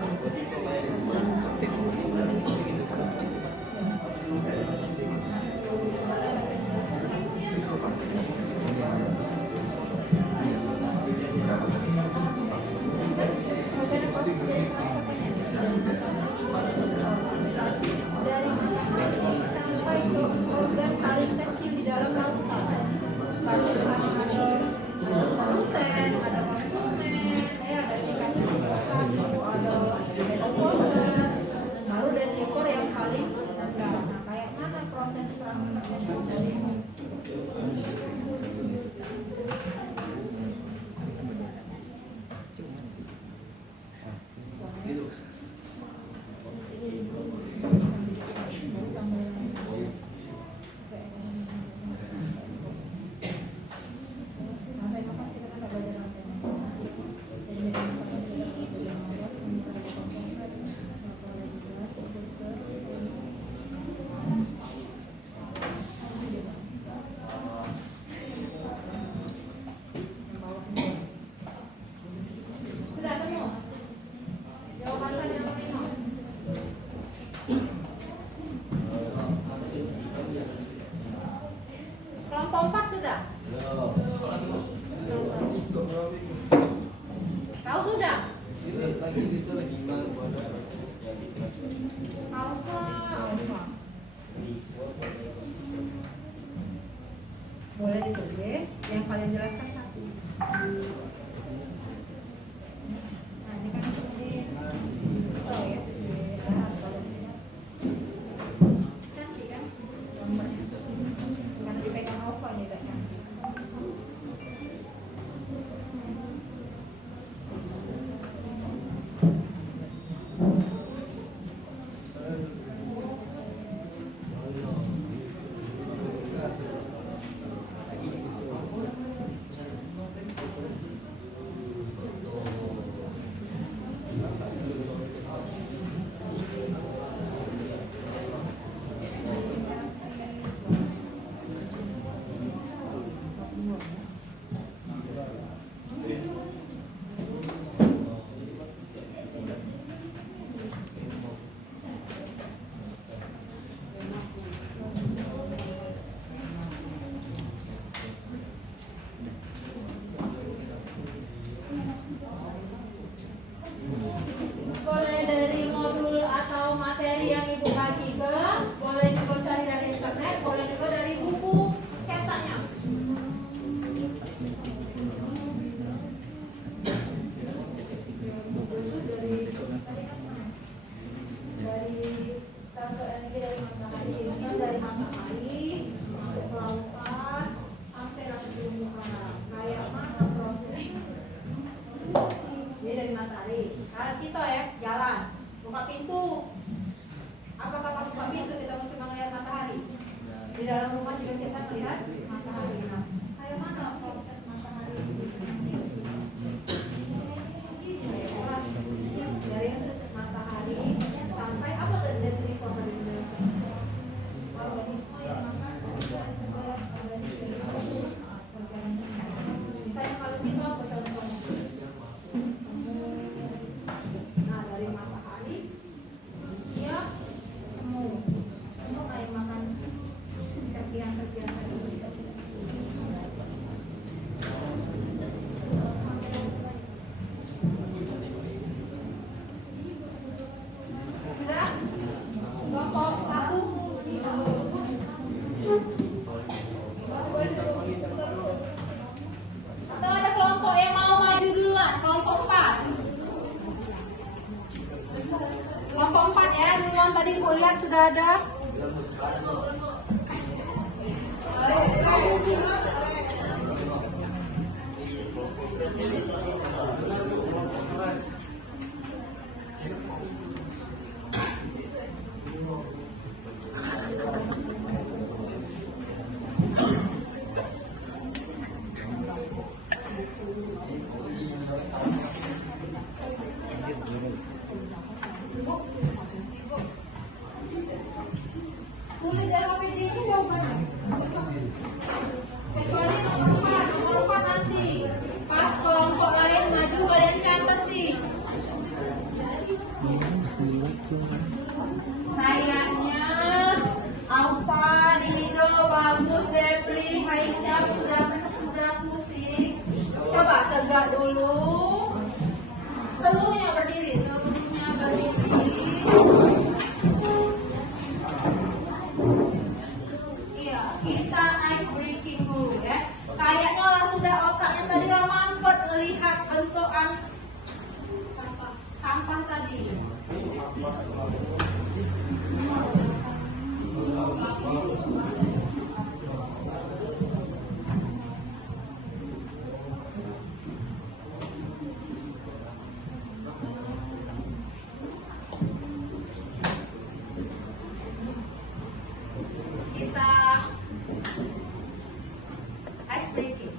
Dari matahari sampai ke organ paling kecil di dalam lautan. Berarti di sana ada produsen, ada konsumen, ya ada tingkat satu, ada dekoposer, baru dari ekor yang paling rendah. Nah, kayak mana proses transfer dari ini? Sudah temu? Jawabannya yang mana? Kelompok 4 sudah? Kau sudah? Alfa. Boleh ditulis, yang kalian jelaskan satu. Nah, ini kan oh ya, cantik kan? Karena dipegang Alfa ya, tidak cantik. matahari. Sekarang kita ya jalan, buka pintu. Apakah pas buka pintu kita cuma melihat matahari? Di dalam rumah juga kita melihat matahari. Nah, kayak mana proses matahari itu sebenarnya? Dari matahari sampai apa tadi dari organisme yang makan misalnya kalau kita apa contohnya? Nah, dari matahari dia semut kayak makan serpihan-serpihan tadi. Sudah? Kelompok satu. Atau ada kelompok yang mau maju duluan? Kelompok 4. Kelompok 4 ya, duluan tadi aku lihat sudah ada. Tulis LKPD itu jawabannya. Kecuali nomor 4 nanti. Pas kelompok lain maju kalian catat nih. Kayaknya Alfa, Dido, Bagus, Depli, Haicam sudah pusing. Coba tegak dulu. Telurnya berdiri. Iya, kita ice breaking dulu ya. Kayaknya lah sudah otaknya tadi lah mampet melihat bentukan sampah tadi. Kita ice breaking.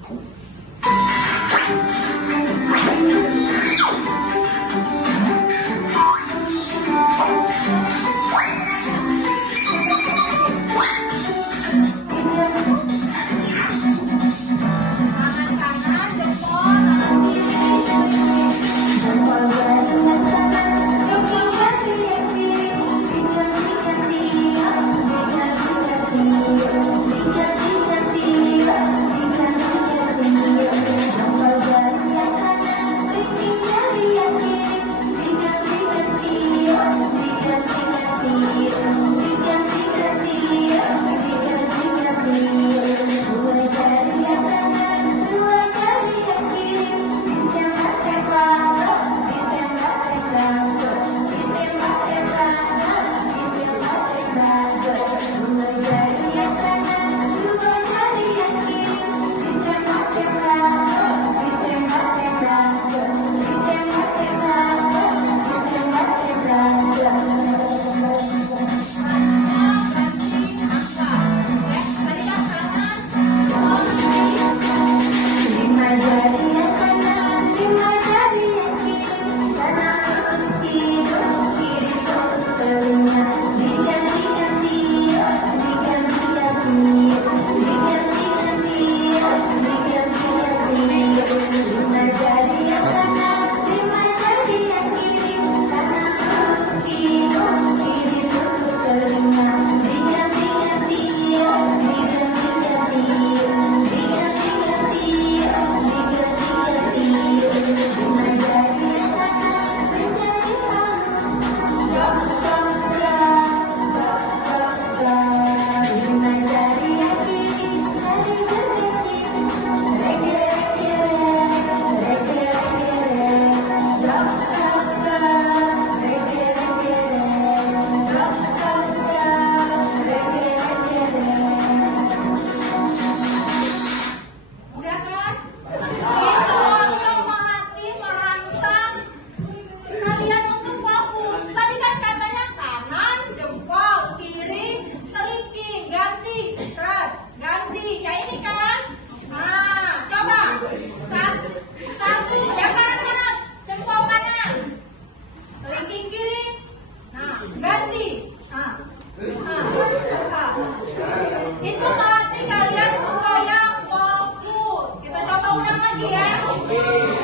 lagi ya.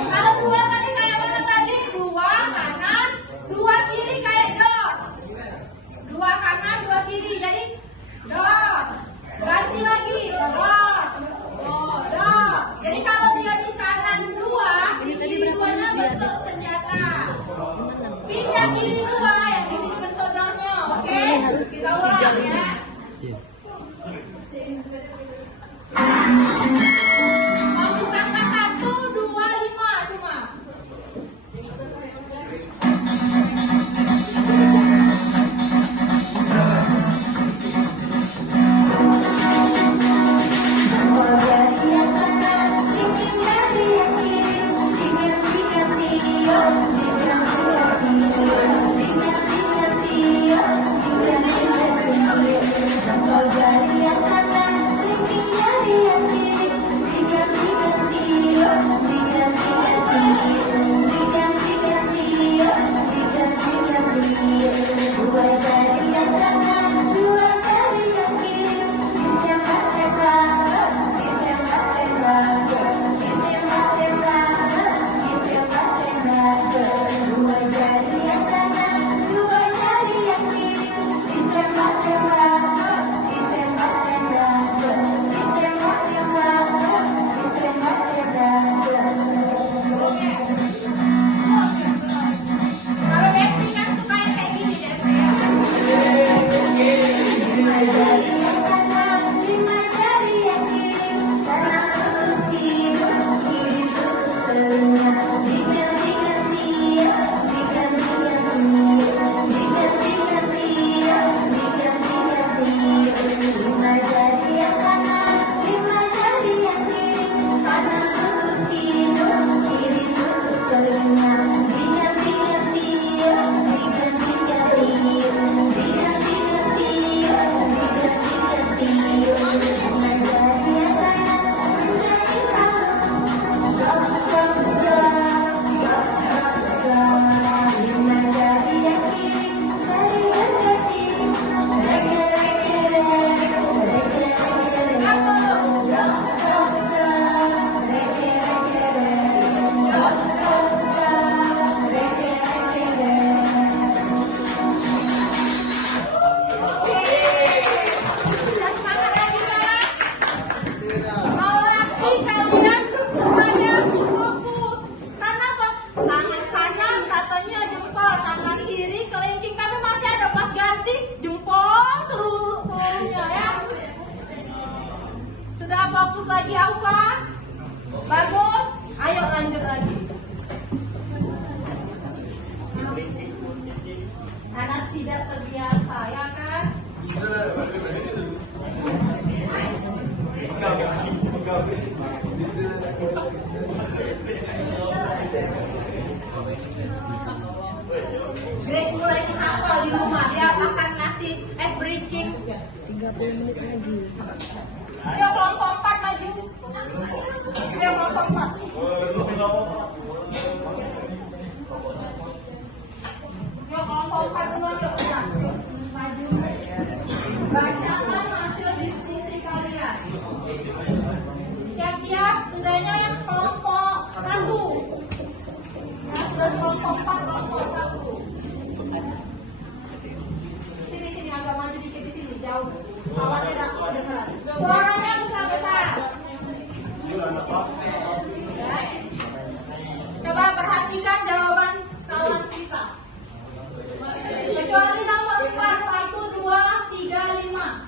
Kalau dua tadi kayak mana tadi? Dua kanan, dua kiri kayak dor. Dua kanan, dua kiri. Jadi dor. Ganti lagi dor. Dor. Jadi kalau dia di kanan dua, di kiri duanya bentuk senjata. Pindah kiri dua yang di sini bentuk dornya. Oke? Kita ulang ya. Mau angka 1, 2, 5 cuma. Kalau Lesti kan suka yang kayak gini fokus lagi Aufa. Bagus. Ayo lanjut lagi. Karena tidak terbiasa ya kan? Grace mulai hafal di rumah, dia akan ngasih ice breaking 30 menit lagi. Ayo kelompok 4 maju. Ayo kelompok 4. Yuk kelompok 4 dulu yuk. Maju. Bacakan hasil diskusi kalian. Siap-siap, sudahnya yang kelompok 1. Yang kelompok 4, kelompok 1. Sini agak maju dikit di sini, jauh. Awalnya tidak kedengeran. Suaranya besar-besar. Coba perhatikan jawaban kawan kita. Kecuali nomor 4, 1, 2, 3, 5.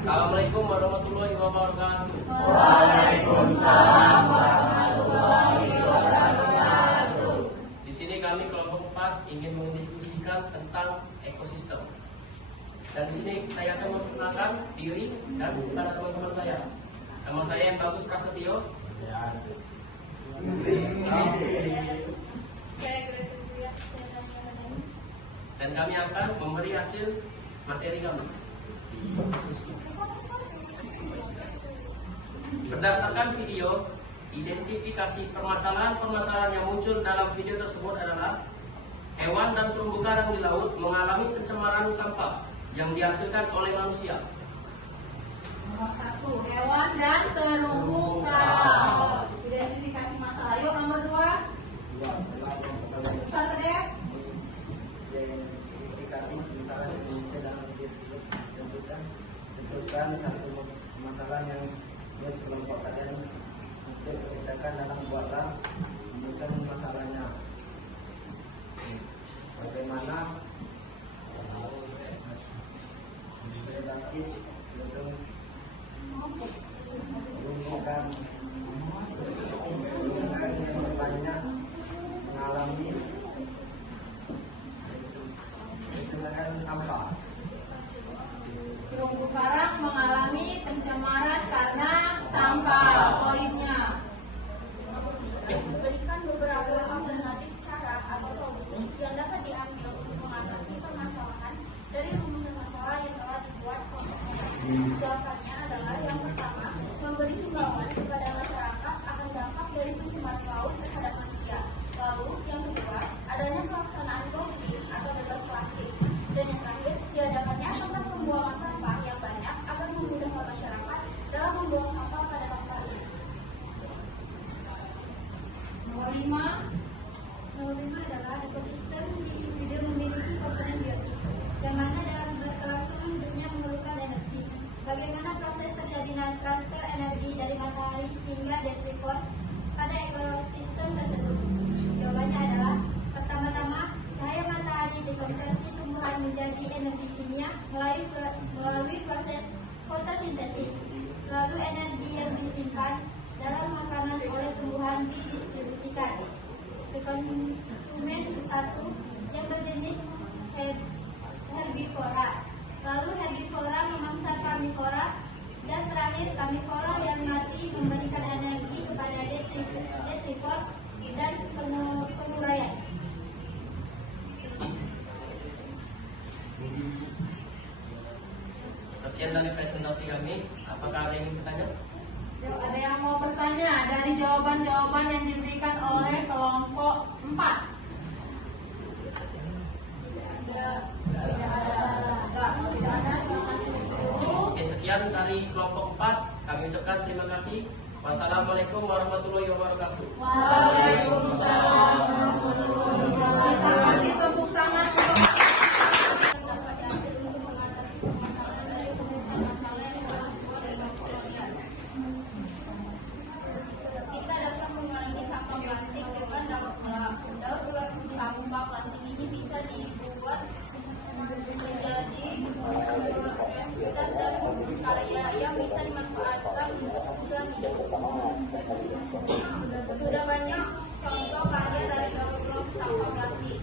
Assalamualaikum warahmatullahi wabarakatuh. Waalaikumsalam warahmatullahi wabarakatuh. Di sini kami kelompok 4 ingin mendiskusikan tentang ekosistem. Dan di sini saya akan memperkenalkan diri dan kepada teman-teman saya. Nama saya yang Bagus Prasetyo. Dan kami akan memberi hasil materi kami. Berdasarkan video, identifikasi permasalahan-permasalahan yang muncul dalam video tersebut adalah hewan dan terumbu karang di laut mengalami pencemaran sampah yang dihasilkan oleh manusia. Nomor 1, hewan dan terumbu karang. Identifikasi masalah. Yuk nomor 2. Ustaz Kadep. Identifikasi masalah yang muncul dalam video tentukan satu masalah yang kelompok kalian untuk memecahkan dalam buatlah menyusun masalahnya. Bagaimana relasi menumbuhkan yang banyak mengalami pencemaran sampah. Terumbu karang mengalami pencemaran karena sampah. Poinnya. Berikan beberapa alternatif cara atau solusi yang dapat diambil untuk mengatasi permasalahan dari rumusan masalah yang telah dibuat kelompok. Jawabannya adalah yang pertama, memberi himbauan kepada masyarakat akan dampak dari pencemaran laut terhadap manusia. Lalu yang kedua, adanya pelaksanaan go green atau bebas plastik. Dan yang terakhir, diadakannya tempat pembuangan sampah yang banyak agar memudahkan masyarakat dalam membuang sampah pada tempatnya. Nomor 5. Nomor 5 adalah ekosistem di video memiliki komponen biotik, yang mana dalam berkelangsungan hidupnya memerlukan energi. Bagaimana proses terjadinya transfer energi dari matahari hingga detripot pada ekosistem tersebut? Jawabannya adalah pertama-tama, cahaya matahari dikonversi tumbuhan menjadi energi kimia melalui proses fotosintesis. Lalu energi yang disimpan dalam makanan oleh tumbuhan didistribusikan ke konsumen satu yang berjenis herbivora. Lalu herbivora memangsa karnivora, dan terakhir karnivora yang mati memberikan energi kepada detripot dan penguraian. Sekian dari presentasi kami. Apakah ada yang ingin bertanya? Yuk, ada yang mau bertanya dari jawaban-jawaban yang diberikan oleh kelompok 4? Tidak ada. Oke, sekian dari kelompok 4. Kami ucapkan terima kasih. Wassalamualaikum warahmatullahi wabarakatuh. Waalaikumsalam warahmatullahi wabarakatuh. Kita kasih tepuk tangan untuk Kita dapat mengurangi sampah plastik dengan daur ulang. Daur ulang sampah plastik ini bisa dibuat menjadi kreativitas dan karya yang bisa dimanfaatkan sudah banyak contoh karya dari daur ulang sampah plastik.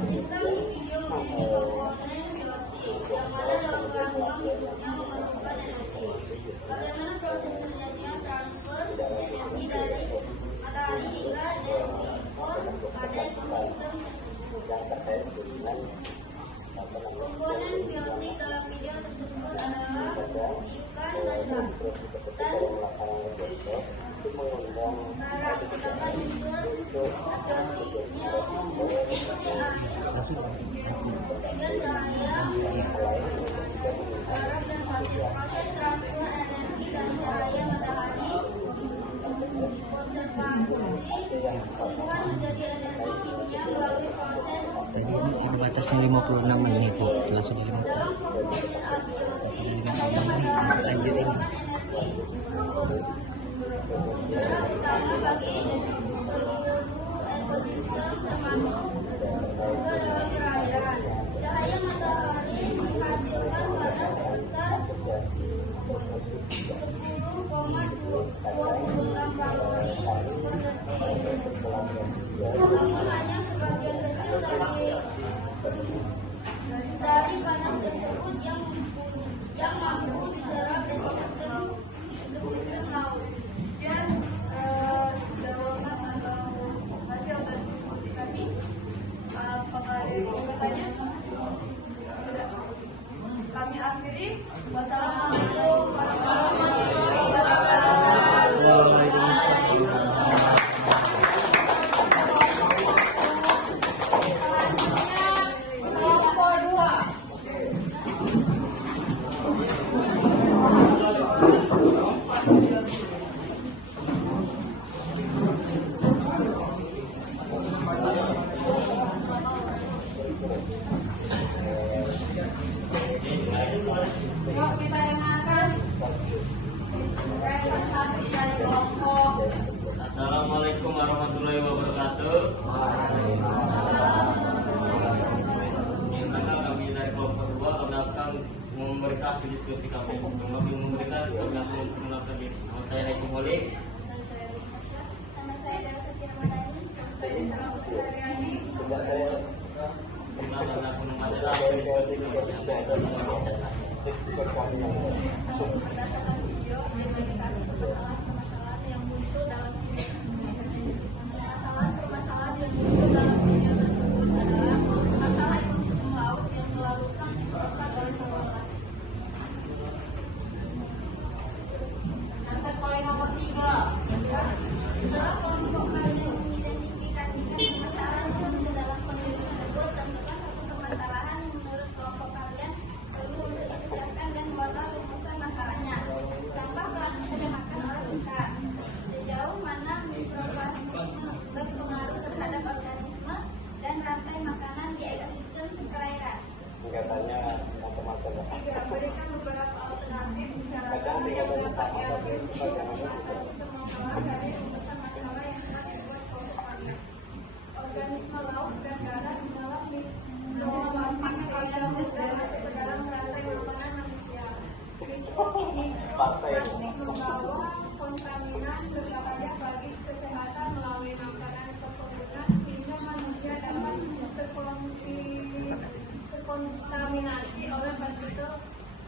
Sistem video memiliki komponen biotik yang mana dalam ulang hidupnya memerlukan energi. Bagaimana proses terjadinya transfer energi dari matahari hingga detripot pada ekosistem tersebut? Komponen biotik dalam video tersebut adalah ikan dan garam, sedangkan unsur biotiknya mengikuti air, oksigen, cahaya, garam dan pasir. Proses transfer energi dari cahaya matahari konservasi tumbuhan menjadi energi kimia melalui proses batasnya 56 menit setelah sudah 50 dalam komponen cahaya matahari merupakan energi utama bagi seluruh ekosistem termasuk juga dalam perairan. Cahaya matahari menghasilkan panas sebesar 10,26 kalori per detik. Namun hanya sebagian kecil dari panas tersebut yang mampu diserap ekosistem laut. Dan jawaban atau hasil dari diskusi kami, apakah ada diri. Wassalamualaikum warahmatullahi Yuk kita dengarkan presentasi dari kelompok. Assalamualaikum warahmatullahi wabarakatuh. Pertama kami dari kelompok 2 kami akan memberikan diskusi kami. Sebelum kami memberikan, kami akan mengenalkan diri. Nama saya Raiku Moli. Nama saya adalah Setia Ramadhani. Nama saya Desa Putri. Kenapa aku adalah diskusi Berdasarkan video identifikasi permasalahan yang muncul dalam video tersebut. Permasalahan yang muncul dalam video tersebut adalah masalah ekosistem laut yang telah rusak disebabkan oleh sampah plastik. Angkat poin nomor 3. Setelah kelompok kalian mengidentifikasikan permasalahan yang muncul dalam video tersebut, tentukan satu permasalahan yang menurut kelompok kalian perlu untuk dipecahkan dan buatlah rumusan masalahnya. Sampah plastik dimakan oleh kita. Sejauh mana mikroplastik berpengaruh terhadap organisme dan rantai makanan di ekosistem perairan? Singkatannya macam-macam. Berikan beberapa alternatif cara yang dapat dilakukan dari rumusan masalah yang telah dibuat kelompok kalian. Organisme laut dan darat dalam mikroplastik terdapat ke dalam rantai makanan manusia. Mikroplastik membawa kontaminan berbahaya bagi kesehatan melalui makanan keturunan sehingga manusia dapat terkontaminasi oleh partikel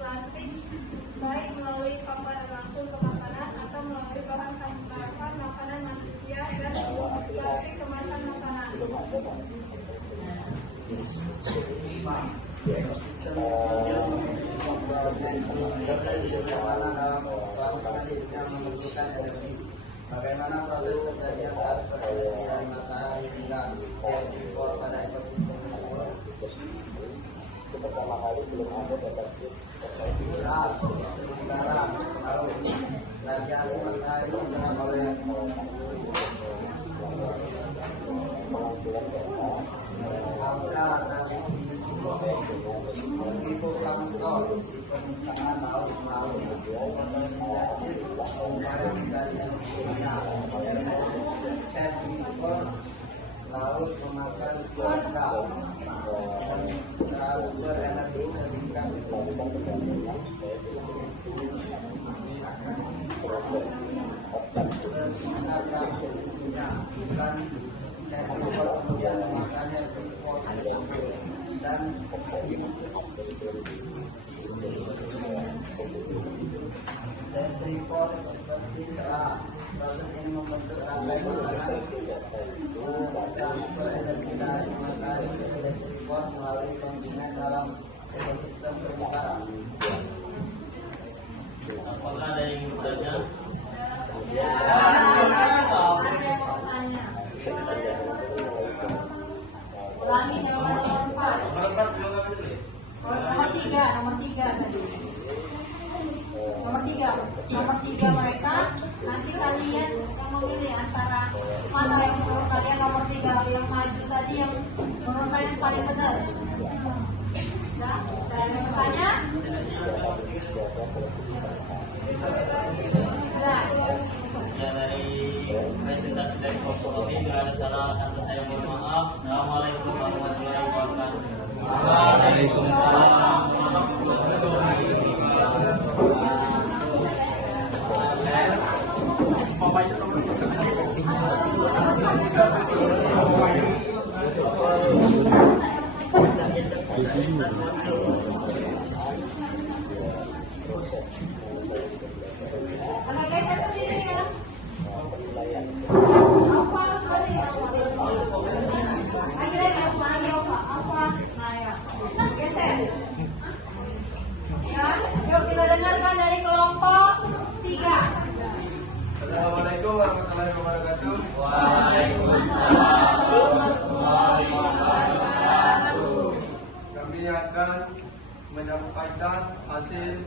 plastik baik melalui paparan langsung ke makanan atau melalui bahan tambahan makanan manusia dan plastik kemasan makanan. Ekosistem bagaimana dalam kelangsungan yang menentukan energi. Bagaimana proses terjadinya transfer energi dari matahari hingga air impor pada ekosistem tersebut? Pertama kali belum ada data udara, laut, radiasi matahari diserap oleh alga dan fitoplankton di permukaan laut melalui fotosintesis pengumpulan dari dunia. Herbivore laut memakan alga dan transfer energi meningkat dan herbivore kemudian memakan herbivore dan detrivore seperti kera. Proses ini membentuk rantai makanan transfer energi dari matahari ke detrivore melalui konsumen dalam ekosistem permukaan. Apakah ada yang bertanya? Ulangi jawaban nomor 4. Nomor 4 belum kami tulis. Nomor 3 tadi. Nomor 3 mereka. Nanti kalian yang memilih antara mana yang menurut kalian nomor 3 yang maju tadi yang menurut kalian paling benar. Nah, kalian yang bertanya? Nah. Ya, dari presentasi dari kelompok kami tidak ada salah kata saya, mohon maaf. Assalamualaikum warahmatullahi wabarakatuh. Waalaikumsalam warahmatullahi Ya. ini akan menyampaikan hasil.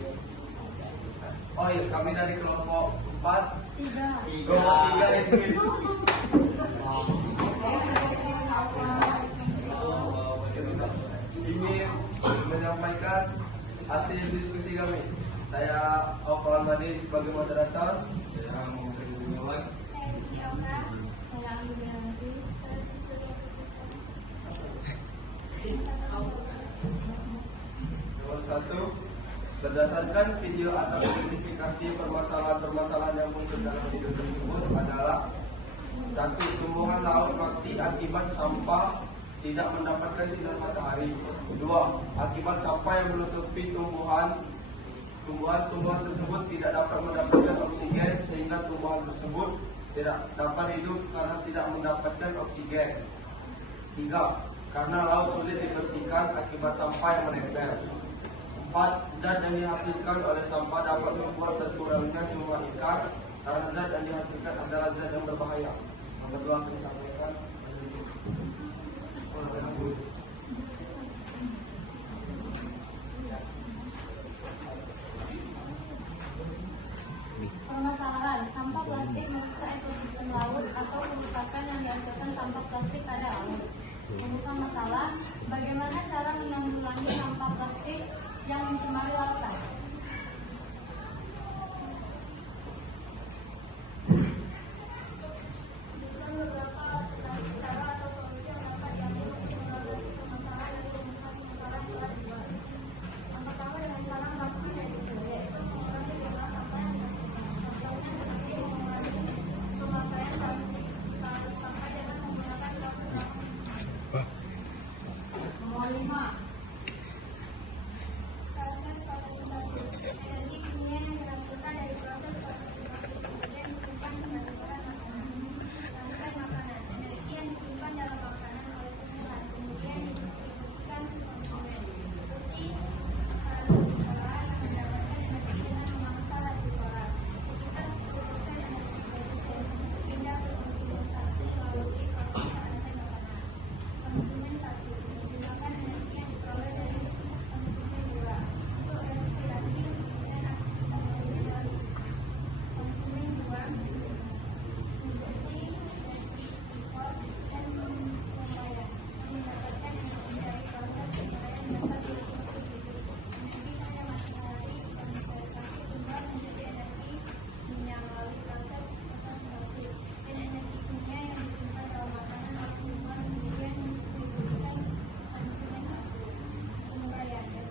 Oh iya, kami dari kelompok 4. Kelompok 3 ingin menyampaikan hasil diskusi kami. Saya Aufa Almadi sebagai moderator. Saya Siti Aura. Saya Anggi Yanti. Saya Siswa Nomor 1, berdasarkan video atau identifikasi permasalahan-permasalahan yang muncul dalam video tersebut adalah 1. Tumbuhan laut mati akibat sampah tidak mendapatkan sinar matahari. 2. Akibat sampah yang menutupi tumbuhan tersebut tidak dapat mendapatkan oksigen sehingga tumbuhan tersebut tidak dapat hidup karena tidak mendapatkan oksigen. 3. Karena laut sulit dibersihkan akibat sampah yang menempel. 4. Zat yang dihasilkan oleh sampah dapat membuat berkurangnya jumlah ikan karena zat yang dihasilkan adalah zat yang berbahaya. Yang kedua akan disampaikan. Permasalahan sampah plastik merusak ekosistem laut atau kerusakan yang dihasilkan sampah plastik pada laut. Merusak masalah, bagaimana cara menanggulangi sampah plastik yang mencemari lautan? Energi kimia yang dihasilkan dari proses kemudian disimpan sebagai bahan makanan. Rantai makanan, energi yang disimpan dalam makanan oleh pemesan kemudian didistribusikan ke konsumen. Seperti olahan yang mendapatkan energi dengan memangsa laju koran. Sekitar 10% energi produksi pindah ke konsumen 1 melalui proses rantai makanan. Konsumen 1 menggunakan energi yang diperoleh dari konsumen 2 untuk respirasi. Konsumen 2 menjadi impor dan pembayaran mendapatkan energi dari proses pembayaran dapat didistribusi. Energi cahaya matahari konservasi tumbuh menjadi energi kimia melalui proses fotosintesis dan energi kimia yang disimpan dalam makanan oleh tumbuhan kemudian didistribusikan konsumen 1. Pembayaran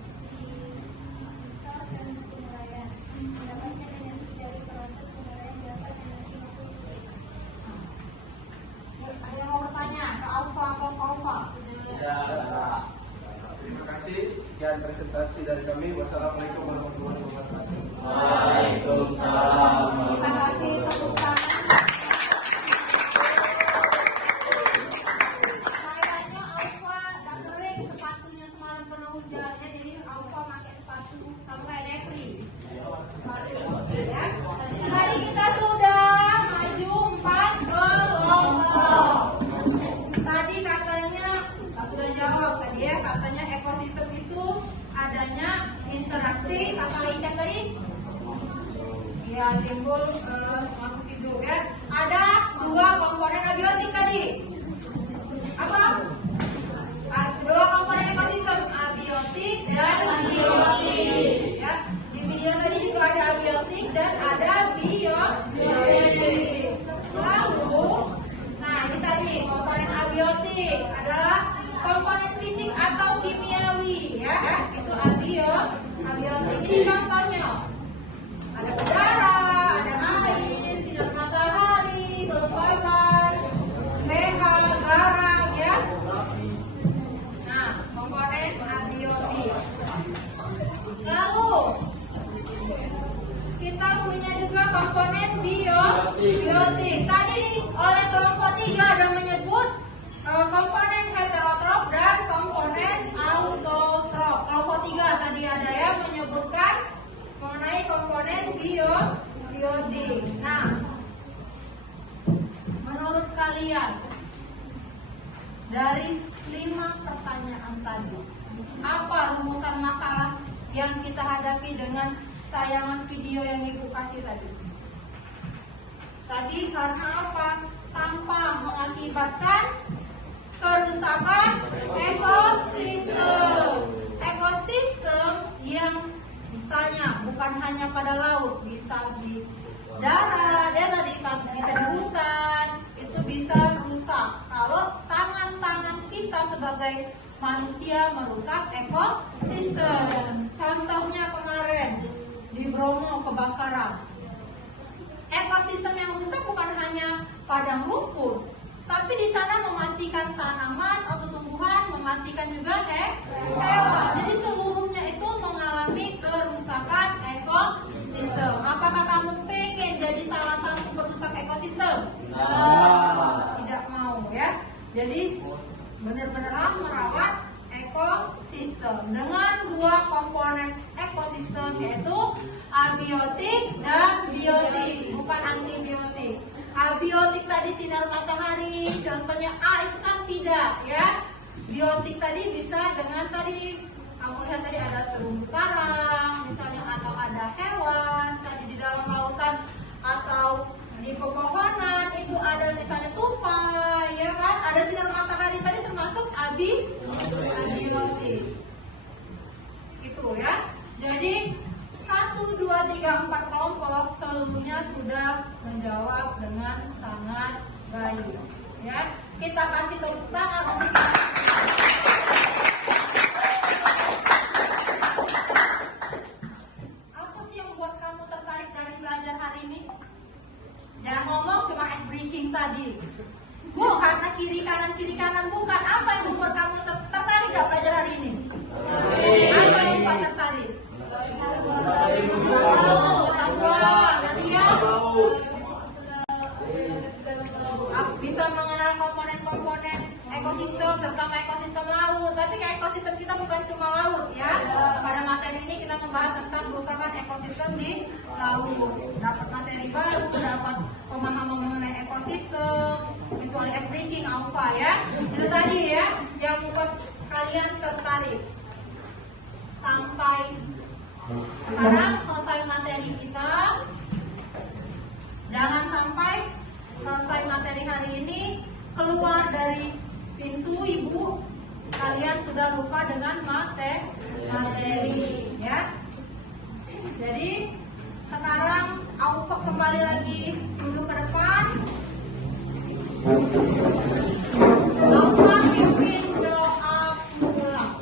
dan pembayaran mendapatkan energi dari proses pembayaran dapat energi produksi. Ada yang mau bertanya ke Aufa? Terima kasih. Sekian presentasi dari kami. Wassalamualaikum warahmatullahi wabarakatuh. Waalaikumsalam. Terima kasih, tepuk tangan. Kayaknya Aufa udah kering sepatunya semalam kena hujannya, jadi Aufa pakai sepatu kamu kayak Depri. Ya. Tadi kita sudah maju 4 kelompok. Tadi katanya sudah jawab tadi ya, katanya ekosistem itu adanya interaksi kata Ican tadi. Ya, timbul makhluk hidup ya. Ada 2 komponen abiotik tadi. Apa? 2 komponen ekosistem, abiotik dan biotik. Ya. Di video tadi juga ada abiotik dan ada biotik. Lalu, nah ini tadi komponen abiotik adalah komponen fisik atau kimiawi ya. Itu abiotik. Ini contohnya. Ada udara, ada air, sinar bisa hadapi dengan tayangan video yang Ibu kasih tadi? Tadi karena apa? Sampah mengakibatkan kerusakan ekosistem. Ekosistem yang misalnya bukan hanya pada laut, bisa di darat, tadi bisa di hutan, itu bisa rusak kalau tangan-tangan kita sebagai manusia merusak ekosistem. Contohnya kemarin di Bromo kebakaran. Ekosistem yang rusak bukan hanya padang rumput, tapi di sana mematikan tanaman atau tumbuhan, mematikan juga hewan. Jadi seluruhnya itu mengalami kerusakan ekosistem. Apakah kamu pengen jadi salah satu perusak ekosistem? Tidak mau ya. Jadi benar-benar merawat ekosistem dengan dua komponen ekosistem, yaitu abiotik dan biotik, bukan antibiotik. Abiotik tadi sinar matahari, contohnya A itu kan tidak ya. Biotik tadi bisa dengan tadi kamu lihat tadi ada terumbu karang misalnya, atau ada hewan tadi di dalam lautan, atau di pepohonan itu ada misalnya tupai ya kan, ada sinar matahari tadi termasuk abiotik itu ya. Jadi 1, 2, 3, 4 kelompok seluruhnya sudah menjawab dengan sangat baik ya. Kita kasih tepuk tangan untuk kita. Apa sih yang membuat kamu tertarik dari belajar hari ini? Jangan ngomong cuma ice breaking tadi. Bu, karena kiri kanan bukan. Apa yang membuat kamu tertarik gak belajar hari ini? Apa yang membuat tertarik? Bisa mengenal komponen-komponen ekosistem, terutama ekosistem laut. Tapi ekosistem kita bukan cuma laut ya. Pada materi ini kita membahas tentang kerusakan ekosistem di laut. Dapat materi baru, dapat pemahaman mengenai ekosistem, kecuali ice breaking apa ya. Itu tadi ya yang membuat kalian tertarik. Sampai sekarang selesai materi kita. Jangan sampai selesai materi hari ini keluar dari pintu ibu kalian sudah lupa dengan materi ya. Jadi sekarang Aufa kembali lagi duduk ke depan. Aufa pimpin doa pulang.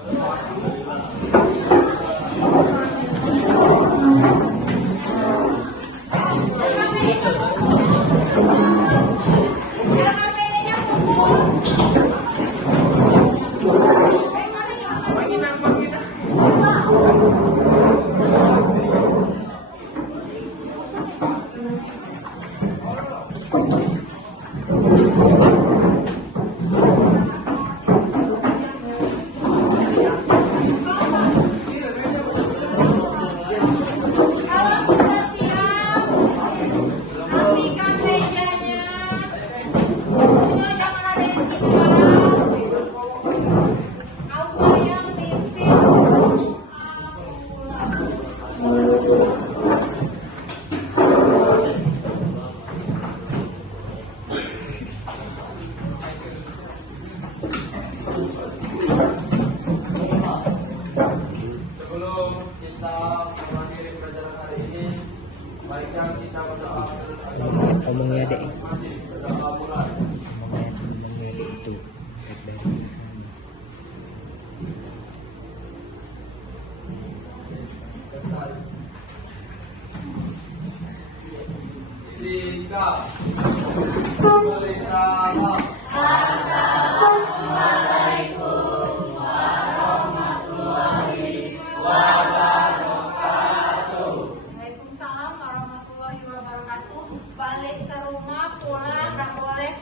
Omongnya dek. Itu. Boleh salam. Assalamualaikum warahmatullahi wabarakatuh. Waalaikumsalam warahmatullahi wabarakatuh. Balik ke rumah, pulang, nggak boleh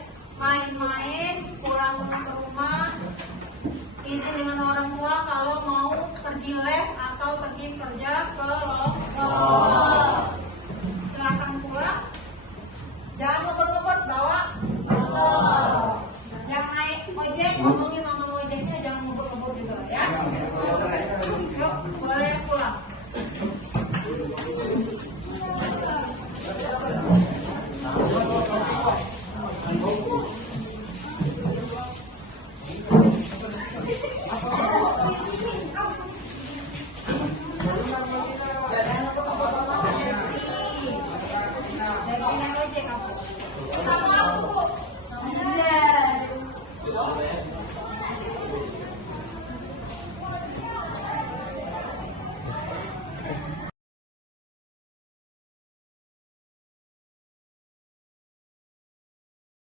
main-main. Pulang ke rumah, izin dengan orang tua kalau mau pergi les atau pergi kerja ke Lombok. Silakan pulang. Jangan ngebut-ngebut bawa motor. Yang naik ojek ngomongin sama ojeknya, jangan ngebut-ngebut juga ya. Yuk, boleh pulang. Naik ojek kamu. Sama aku. Anjay. Gitu, ya.